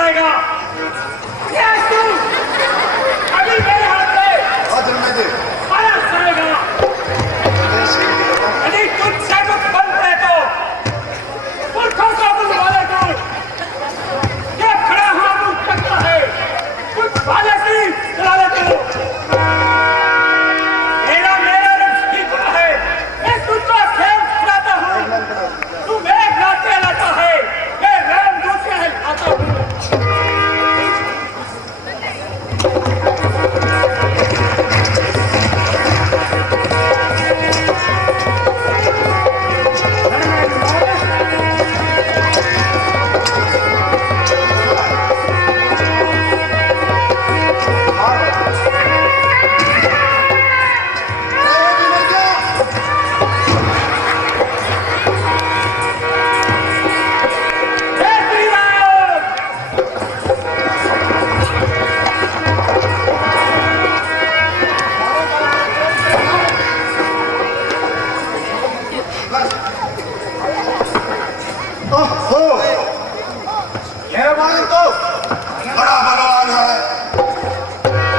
जाएगा। क्या तू अभी मेरे हाथ से पास जाएगा? यदि तुझसे कुछ बनते तो पुरखों का बुलवा ले तू। क्या खड़ा हुआ मुंह करता है? कुछ वाले की चला ले तू। मेरा रंग सीखा है, मैं तुझको खेल खिलाता हूँ। तू मेघनाथ कहलाता है, मैं रामदूत कहलाता हूँ। जय श्री राम। ओहो, यह मालिक तो बड़ा बलवान है।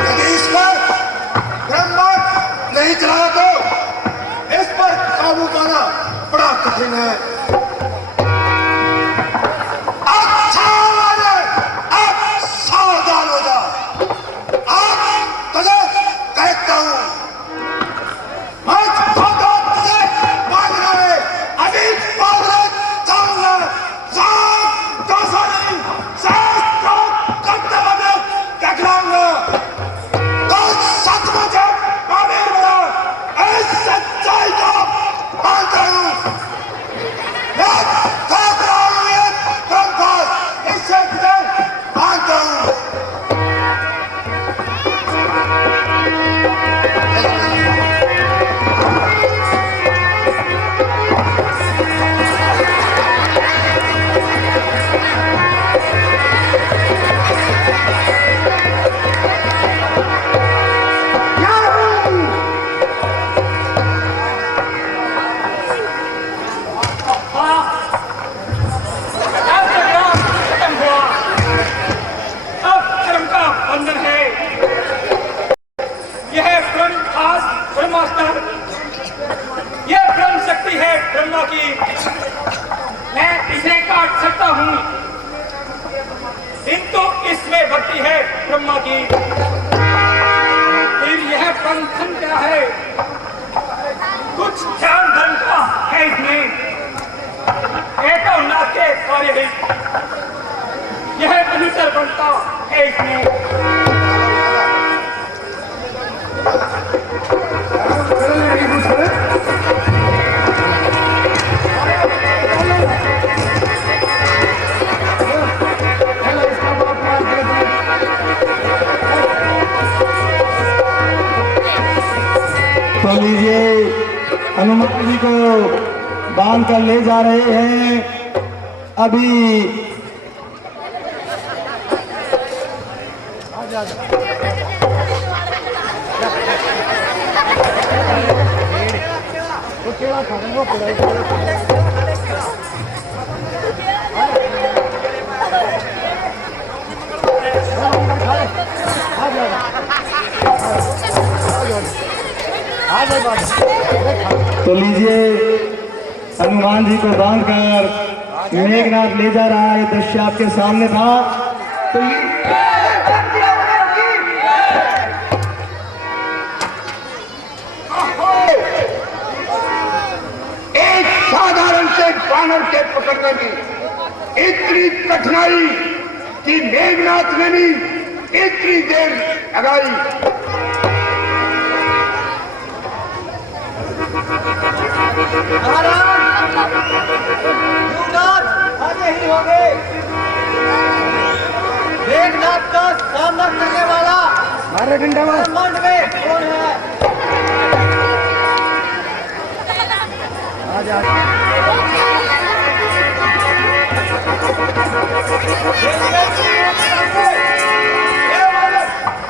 यदि इस पर ब्रह्मास्त्र नहीं चला तो इस पर काबू पाना बड़ा कठिन है। अच्छा राजन, अब सावधान हो जा। अब तुझे कहता हूँ, मैं तुझे मांगना है, अभी मांगना चाहूंगा। सात दोषों नहीं, सात कर्तव्य में टकराऊंगा। तो सचमुच काबिल बना, इस सच्चाई को मानता हूँ। मैं देख रहा हूँ ये ब्रह्मास्त्र, इससे तुझे मानता हूँ। अब संग्राम खत्म हुआ। अब धर्म का बंधन है। यह ब्रह्म खास ब्रह्मास्त्र, यह ब्रह्म शक्ति है ब्रह्मा की। मैं इसे काट सकता हूँ, किंतु इसमें भक्ति है ब्रह्मा की। फिर यह बंधन क्या है? कुछ ध्यान धर्म का है इसमें। नाथ के कार्य भी यह अनुचर बनता है इसमें। तो लीजिए, हनुमान जी को बांध कर ले जा रहे हैं। अभी तो लीजिए, हनुमान जी को बांधकर मेघनाथ ले जा रहा है। दृश्य आपके सामने था। तो एक साधारण से बानर के पकड़ने में इतनी कठिनाई कि मेघनाथ ने भी इतनी देर लगाई। आगे ही होंगे। मेघनाथ का सामना करने वाला ब्रह्मांड में कौन है?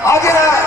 आगे रहा।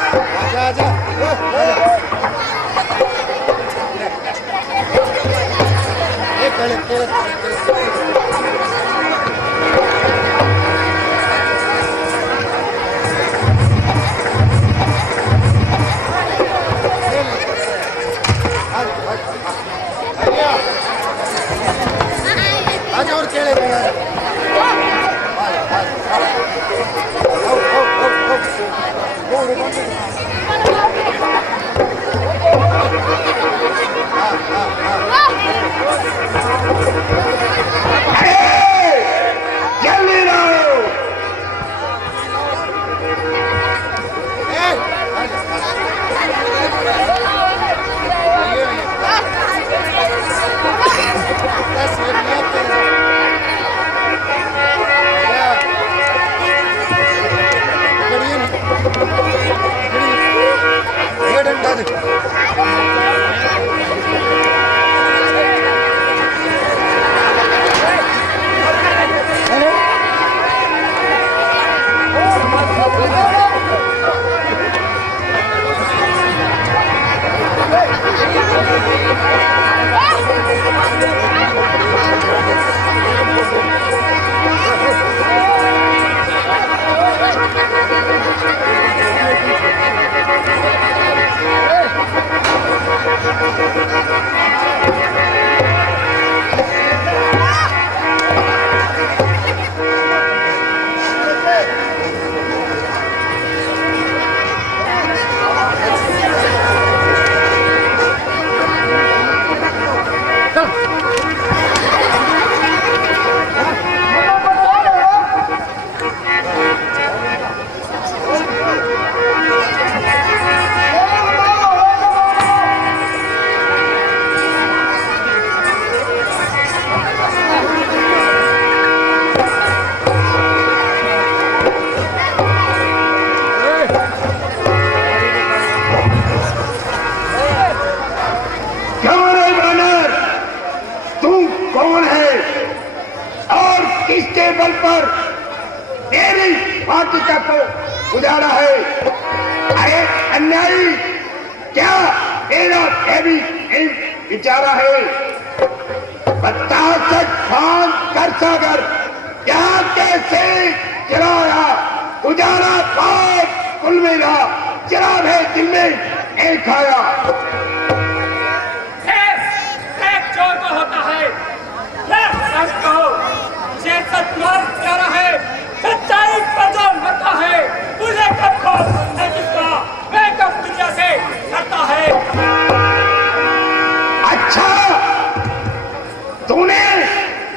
बल पर मेरी वाटिका को उजाड़ा है। अरे अन्यायी, क्या मेरा भी विचारा है? बता खान कर सागर यहाँ कैसे गिराया, उजाड़ा पाप कुल मेरा, चिराग है दिल में एक आया। चोर को होता है, कहो ये सत्मार्ग प्यारा है, सच्चाई पर जो मरता है, तुझे कब खौफ है किसका, मैं कब दुनिया से डरता है। अच्छा, तूने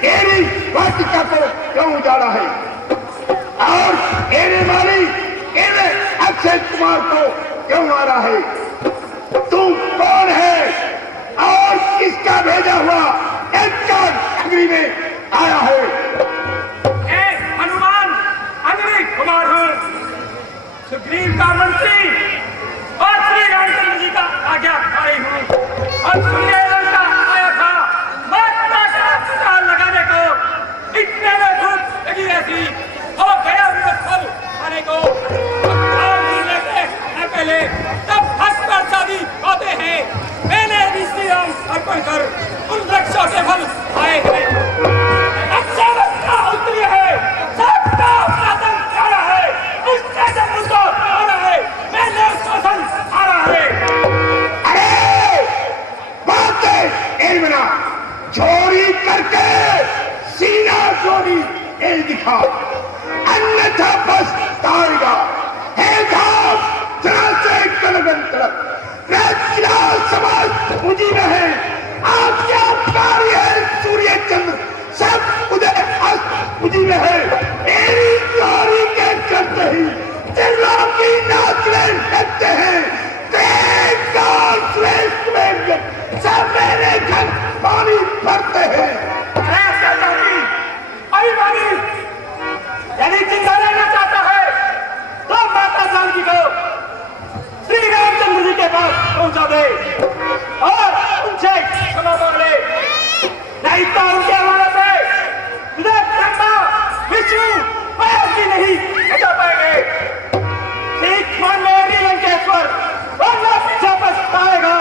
तेरी वाटिका को क्यों उजाड़ा है और तेरे माली तेरे अक्षय कुमार को क्यों मारा है? तू कौन है और किसका भेजा हुआ नगरी में आया है? हनुमान अंजनी कुमार हूँ, सुग्रीव का मंत्री और श्री रामचंद्र जी का आज्ञाकारी हूँ। और सुनिए लंका आया था माता का पता लगाने को, इतने में धूप लगी रहती हो गया फल खाने को। पहले तब हंस पर शादी होते हैं, मैंने भी श्री राम अर्पण कर उन वृक्षों के फल आए हैं। अच्छा बच्चा उत्तरी है, सबका आतंक खड़ा है, उससे जब उसको आना है, मैंने उसको संग आना है। अरे बात है बना, चोरी करके सीना चोरी ये दिखा, अन्यथा बस तारेगा है धाम से कलगन तड़प समाज मुझी में है। आप क्या कार्य है? सूर्य चंद्र सब उदय अस्त मुझी में है। मेरी चोरी के करते ही चिल्ला की नाचने लगते हैं, सब मेरे घर पानी भरते हैं। अभिमानी यदि जिंदा रहना चाहता है तो माता जानकी को श्री रामचंद्र जी के पास पहुंचा दे और उनसे क्षमा मांग ले, नहीं तो उनके हवाले से तुझे ब्रह्मा विष्णु महेश भी नहीं बचा पाएंगे। ठीक मान ले लंकेश्वर, वरना पीछे पछताएगा,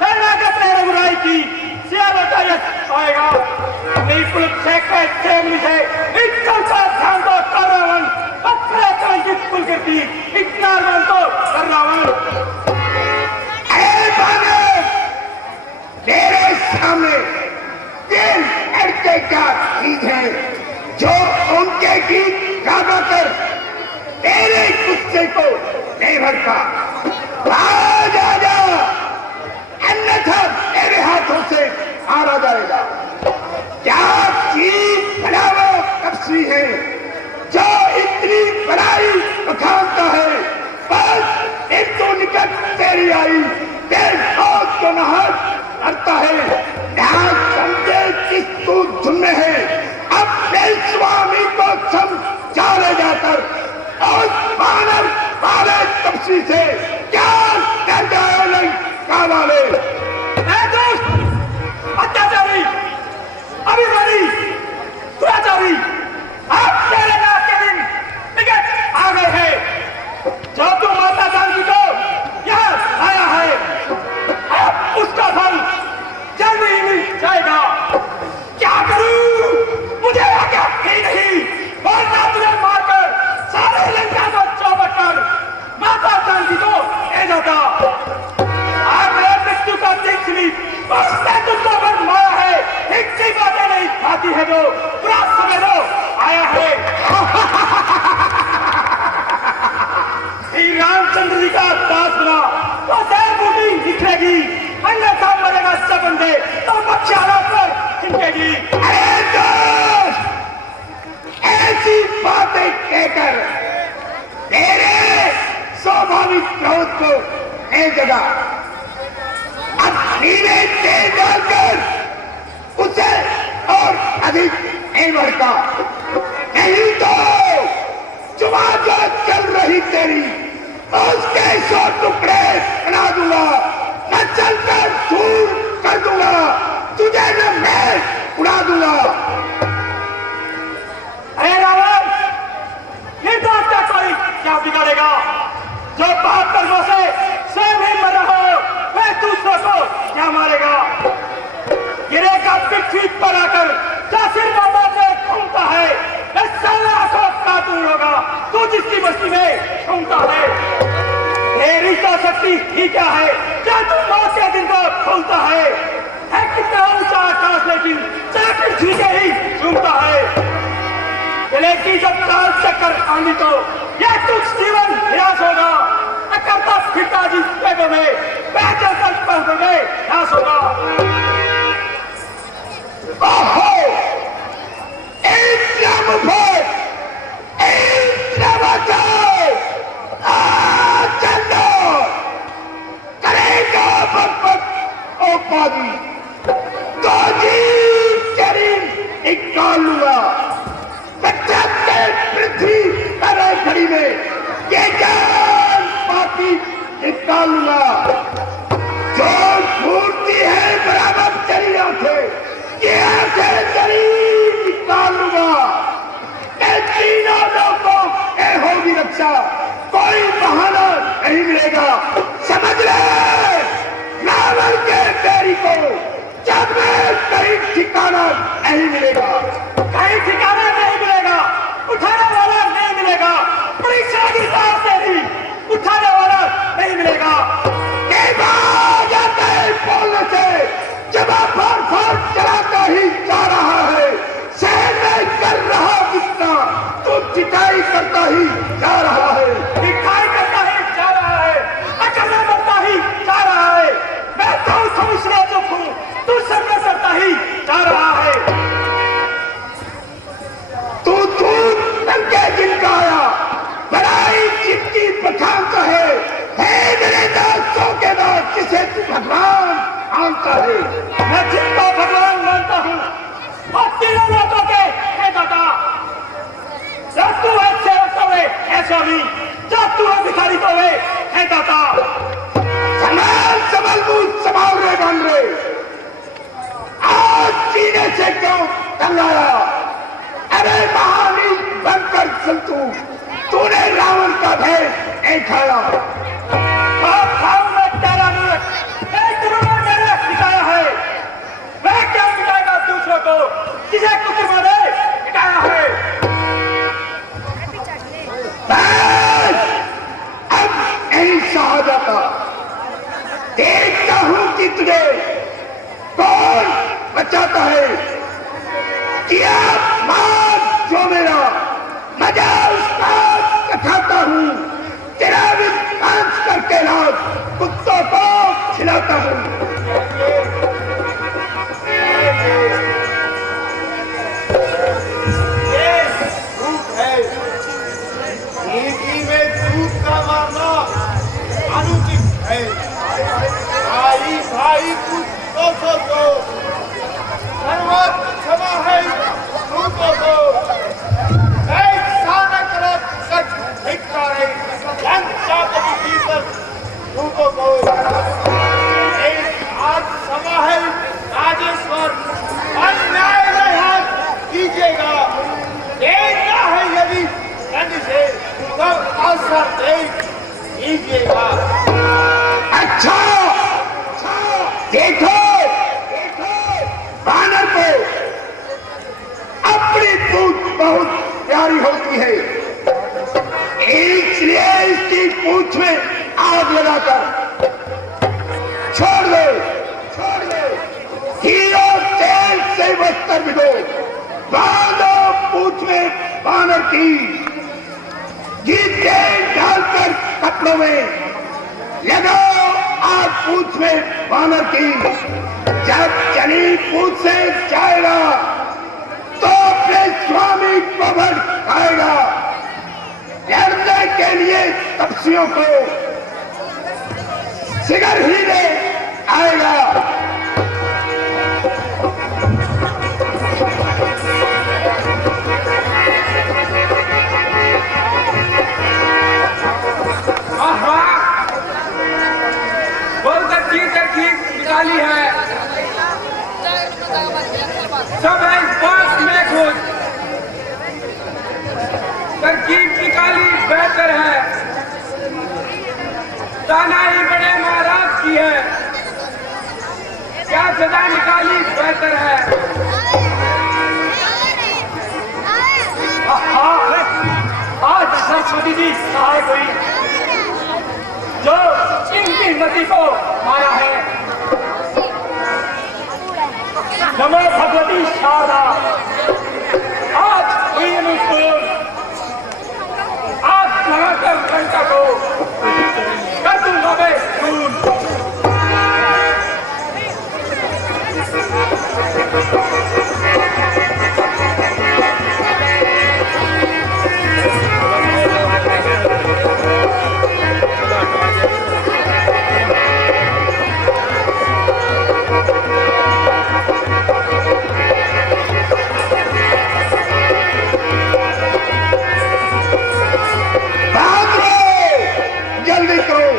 शरणागत रहे बुराई की सियावत आएगा। नहीं पुलिस से कैसे मिले इतना ध्यान दो कर रावण, पत्थर कलंकित कुल करती इतना मान तो कर रावण। तेरे सामने तीन लड़के का गीत है जो उनके गीत गागा कर तेरे गुस्से को नहीं भरता। आ जा, अन्यथा तेरे हाथों से मारा जाएगा। क्या चीज भलावो कपसी है जो इतनी बड़ाई बखानता है? बस एक तो निकट तेरी आई, तेरे हाथ को नहात करता है। ध्यान समझे किस तू धुन है, अपने स्वामी को समझाने जाकर और मानव वाले तपसी से क्या कर जाए लंका वाले। अत्याचारी, अभिमानी, दुराचारी, आप तेरे नाथ के दिन निकट आ गए हैं। जो तू माता जानकी को यहाँ आया है, अब उसका फल जल्द ही मिल जाएगा। क्या करूं, मुझे आज्ञा ही नहीं, वरना तुझे मारकर सारे लंका को चौपट कर माता जानकी को ले जाता। मेरे मृत्यु का दिन सुनी, उसने तुमको पर मारा है, इतनी बातें नहीं खाती है जो पूरा समय लो आया है। श्री रामचंद्र जी का दास बना तो देर बूटी निकलेगी, अन्यथा मरेगा सब बंदे तो बख्शाना पर छिंकेगी। अरे दोस्त, ऐसी बातें कहकर तेरे स्वाभाविक क्रोध को एक जगह अब धीरे तेज डालकर उसे और अधिक नहीं बढ़ता, नहीं तो जुबान जो चल रही तेरी उसके 100 टुकड़े बना दूंगा, न चलकर दूर कर दूंगा, तुझे न मैं उड़ा दूंगा। अरे क्या बिगाड़ेगा? जो 72 वर्षों से स्वयं ही मर रहा हो, वह दूसरों को क्या मारेगा? गिरेगा पृथ्वी पर आकर, क्या सिर बाबा से घूमता है, वह साला आंखों का दूर होगा, तू जिसकी बस्ती में घूमता है। तेरी तो शक्ति ही क्या है, क्या तू मौत के दिन को भूलता है कितना ऊंचा आकाश, लेकिन चाहे पृथ्वी के ही झूमता है। लेकिन जब काल चक्कर आंधी तो यह तुझ जीवन निराश होगा, करता फिरता जिस पेगों में बेहतर कर पहुंच गए नाश होगा। ओहो, इंद्र मुझे, इंद्र बचाओ, चलो करेगा भगवत ओ पादी, तो जीव शरीर निकालूंगा, पृथ्वी तरह घड़ी में ये जान पापी निकालूंगा, जो मूर्ति है बराबर चली आंखें, ये आंखें शरीर निकालूंगा, मैं तीनों लोगों के होगी रक्षा, कोई बहाना नहीं मिलेगा, समझ ले रावण के तेरी को जब में कहीं ठिकाना नहीं मिलेगा, कहीं ठिकाना नहीं मिलेगा, उठाने वाला नहीं मिलेगा, परीक्षा की तार से ही उठाने वाला नहीं मिलेगा। बोलने से जवाब फाड़ चलाता ही जा रहा है, शहर में कर रहा कितना तू चिटाई करता ही जा रहा है, दिखाई करता ही जा रहा है, अकल बनता ही जा रहा है, मैं तो समझना चुप हूँ, तू सबने करता ही जा रहा है। तू टंके जिनका आया बड़ाई चिट्ठी पठानता है मेरे दोस्तों के बाद किसे तू भगवान मानता है? मैं जिनको भगवान मानता हूँ और तीनों लोगों के है दाता, जब तू है सेवक तो वे है स्वामी, जब तू है भिखारी तो वे है दाता। संभाल रे बन रे, आज सीने से क्यों टंगाया? अरे महानी बनकर चल तूने रावण का भेद नहीं खाया, मैं तेरा मूर्ख एक गुरु ने मेरे सिखाया है, मैं क्या मिटाएगा दूसरों को जिसे कुछ मैंने मिटाया है। अब नहीं सहा जाता, देखता हूं कि तुझे कौन बचाता है, किया मार जो मेरा मजा उसका कथाता हूं, तेरा भी डांस करके रात कुत्तों को खिलाता हूं। ये धूप है, नीति में धूप का मारना अनुचित है। भाई भाई कुछ तो सोचो, सर्वत्र क्षमा है दूतों को, ऐसा न करो सच धिक्कारे लंका पति पर दूतों को। आज समा है राजेश्वर, अन्याय नहीं कीजिएगा, देना है यदि दंड से तो अवसर दे दीजिएगा। अच्छा देखो बानर को अपनी पूंछ बहुत प्यारी होती है, इसलिए इसकी पूंछ में आग लगाकर छोड़ दो, घी और तेल से वस्त्र भिगो, बांधो पूंछ में बानर की, घी तेल डालकर कपड़ों में लगाओ आग पूंछ में बानर की, जब चली पूंछ से जाएगा तो अपने स्वामी को भड़काएगा, लड़ने के लिए तपस्वियों को सिगर ही ले आएगा। बहुत अच्छी निकाली है, सब है पास में खोज तरकीब निकाली बेहतर है, तानाई बड़े महाराज की है, क्या सजा निकाली बेहतर है। आज सरस्वती जी सहायक हुई, जो इनकी मति को मारा है। नमो भगवती शारदा, आज हुई अनुकूल, आज लगाकर घंटा को कर दूंगा मैं खून। जल्दी करो।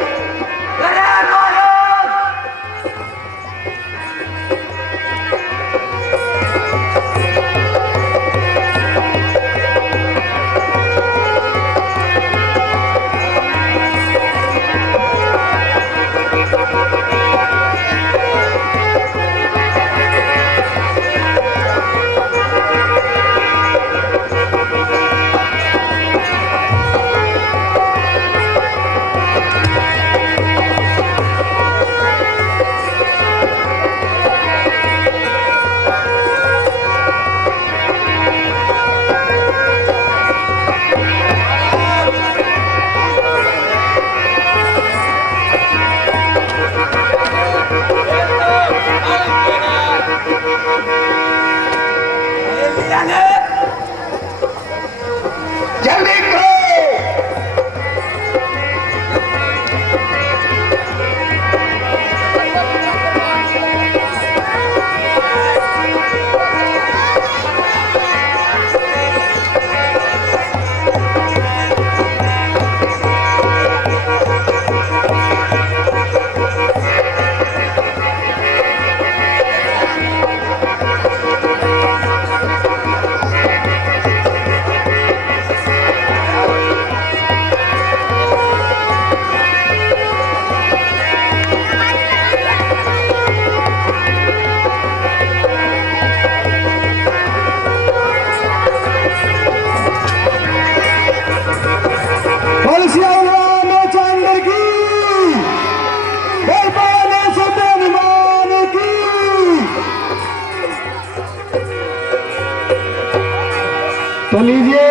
तो लीजिए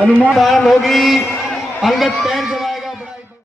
अनुमान होगी अंगद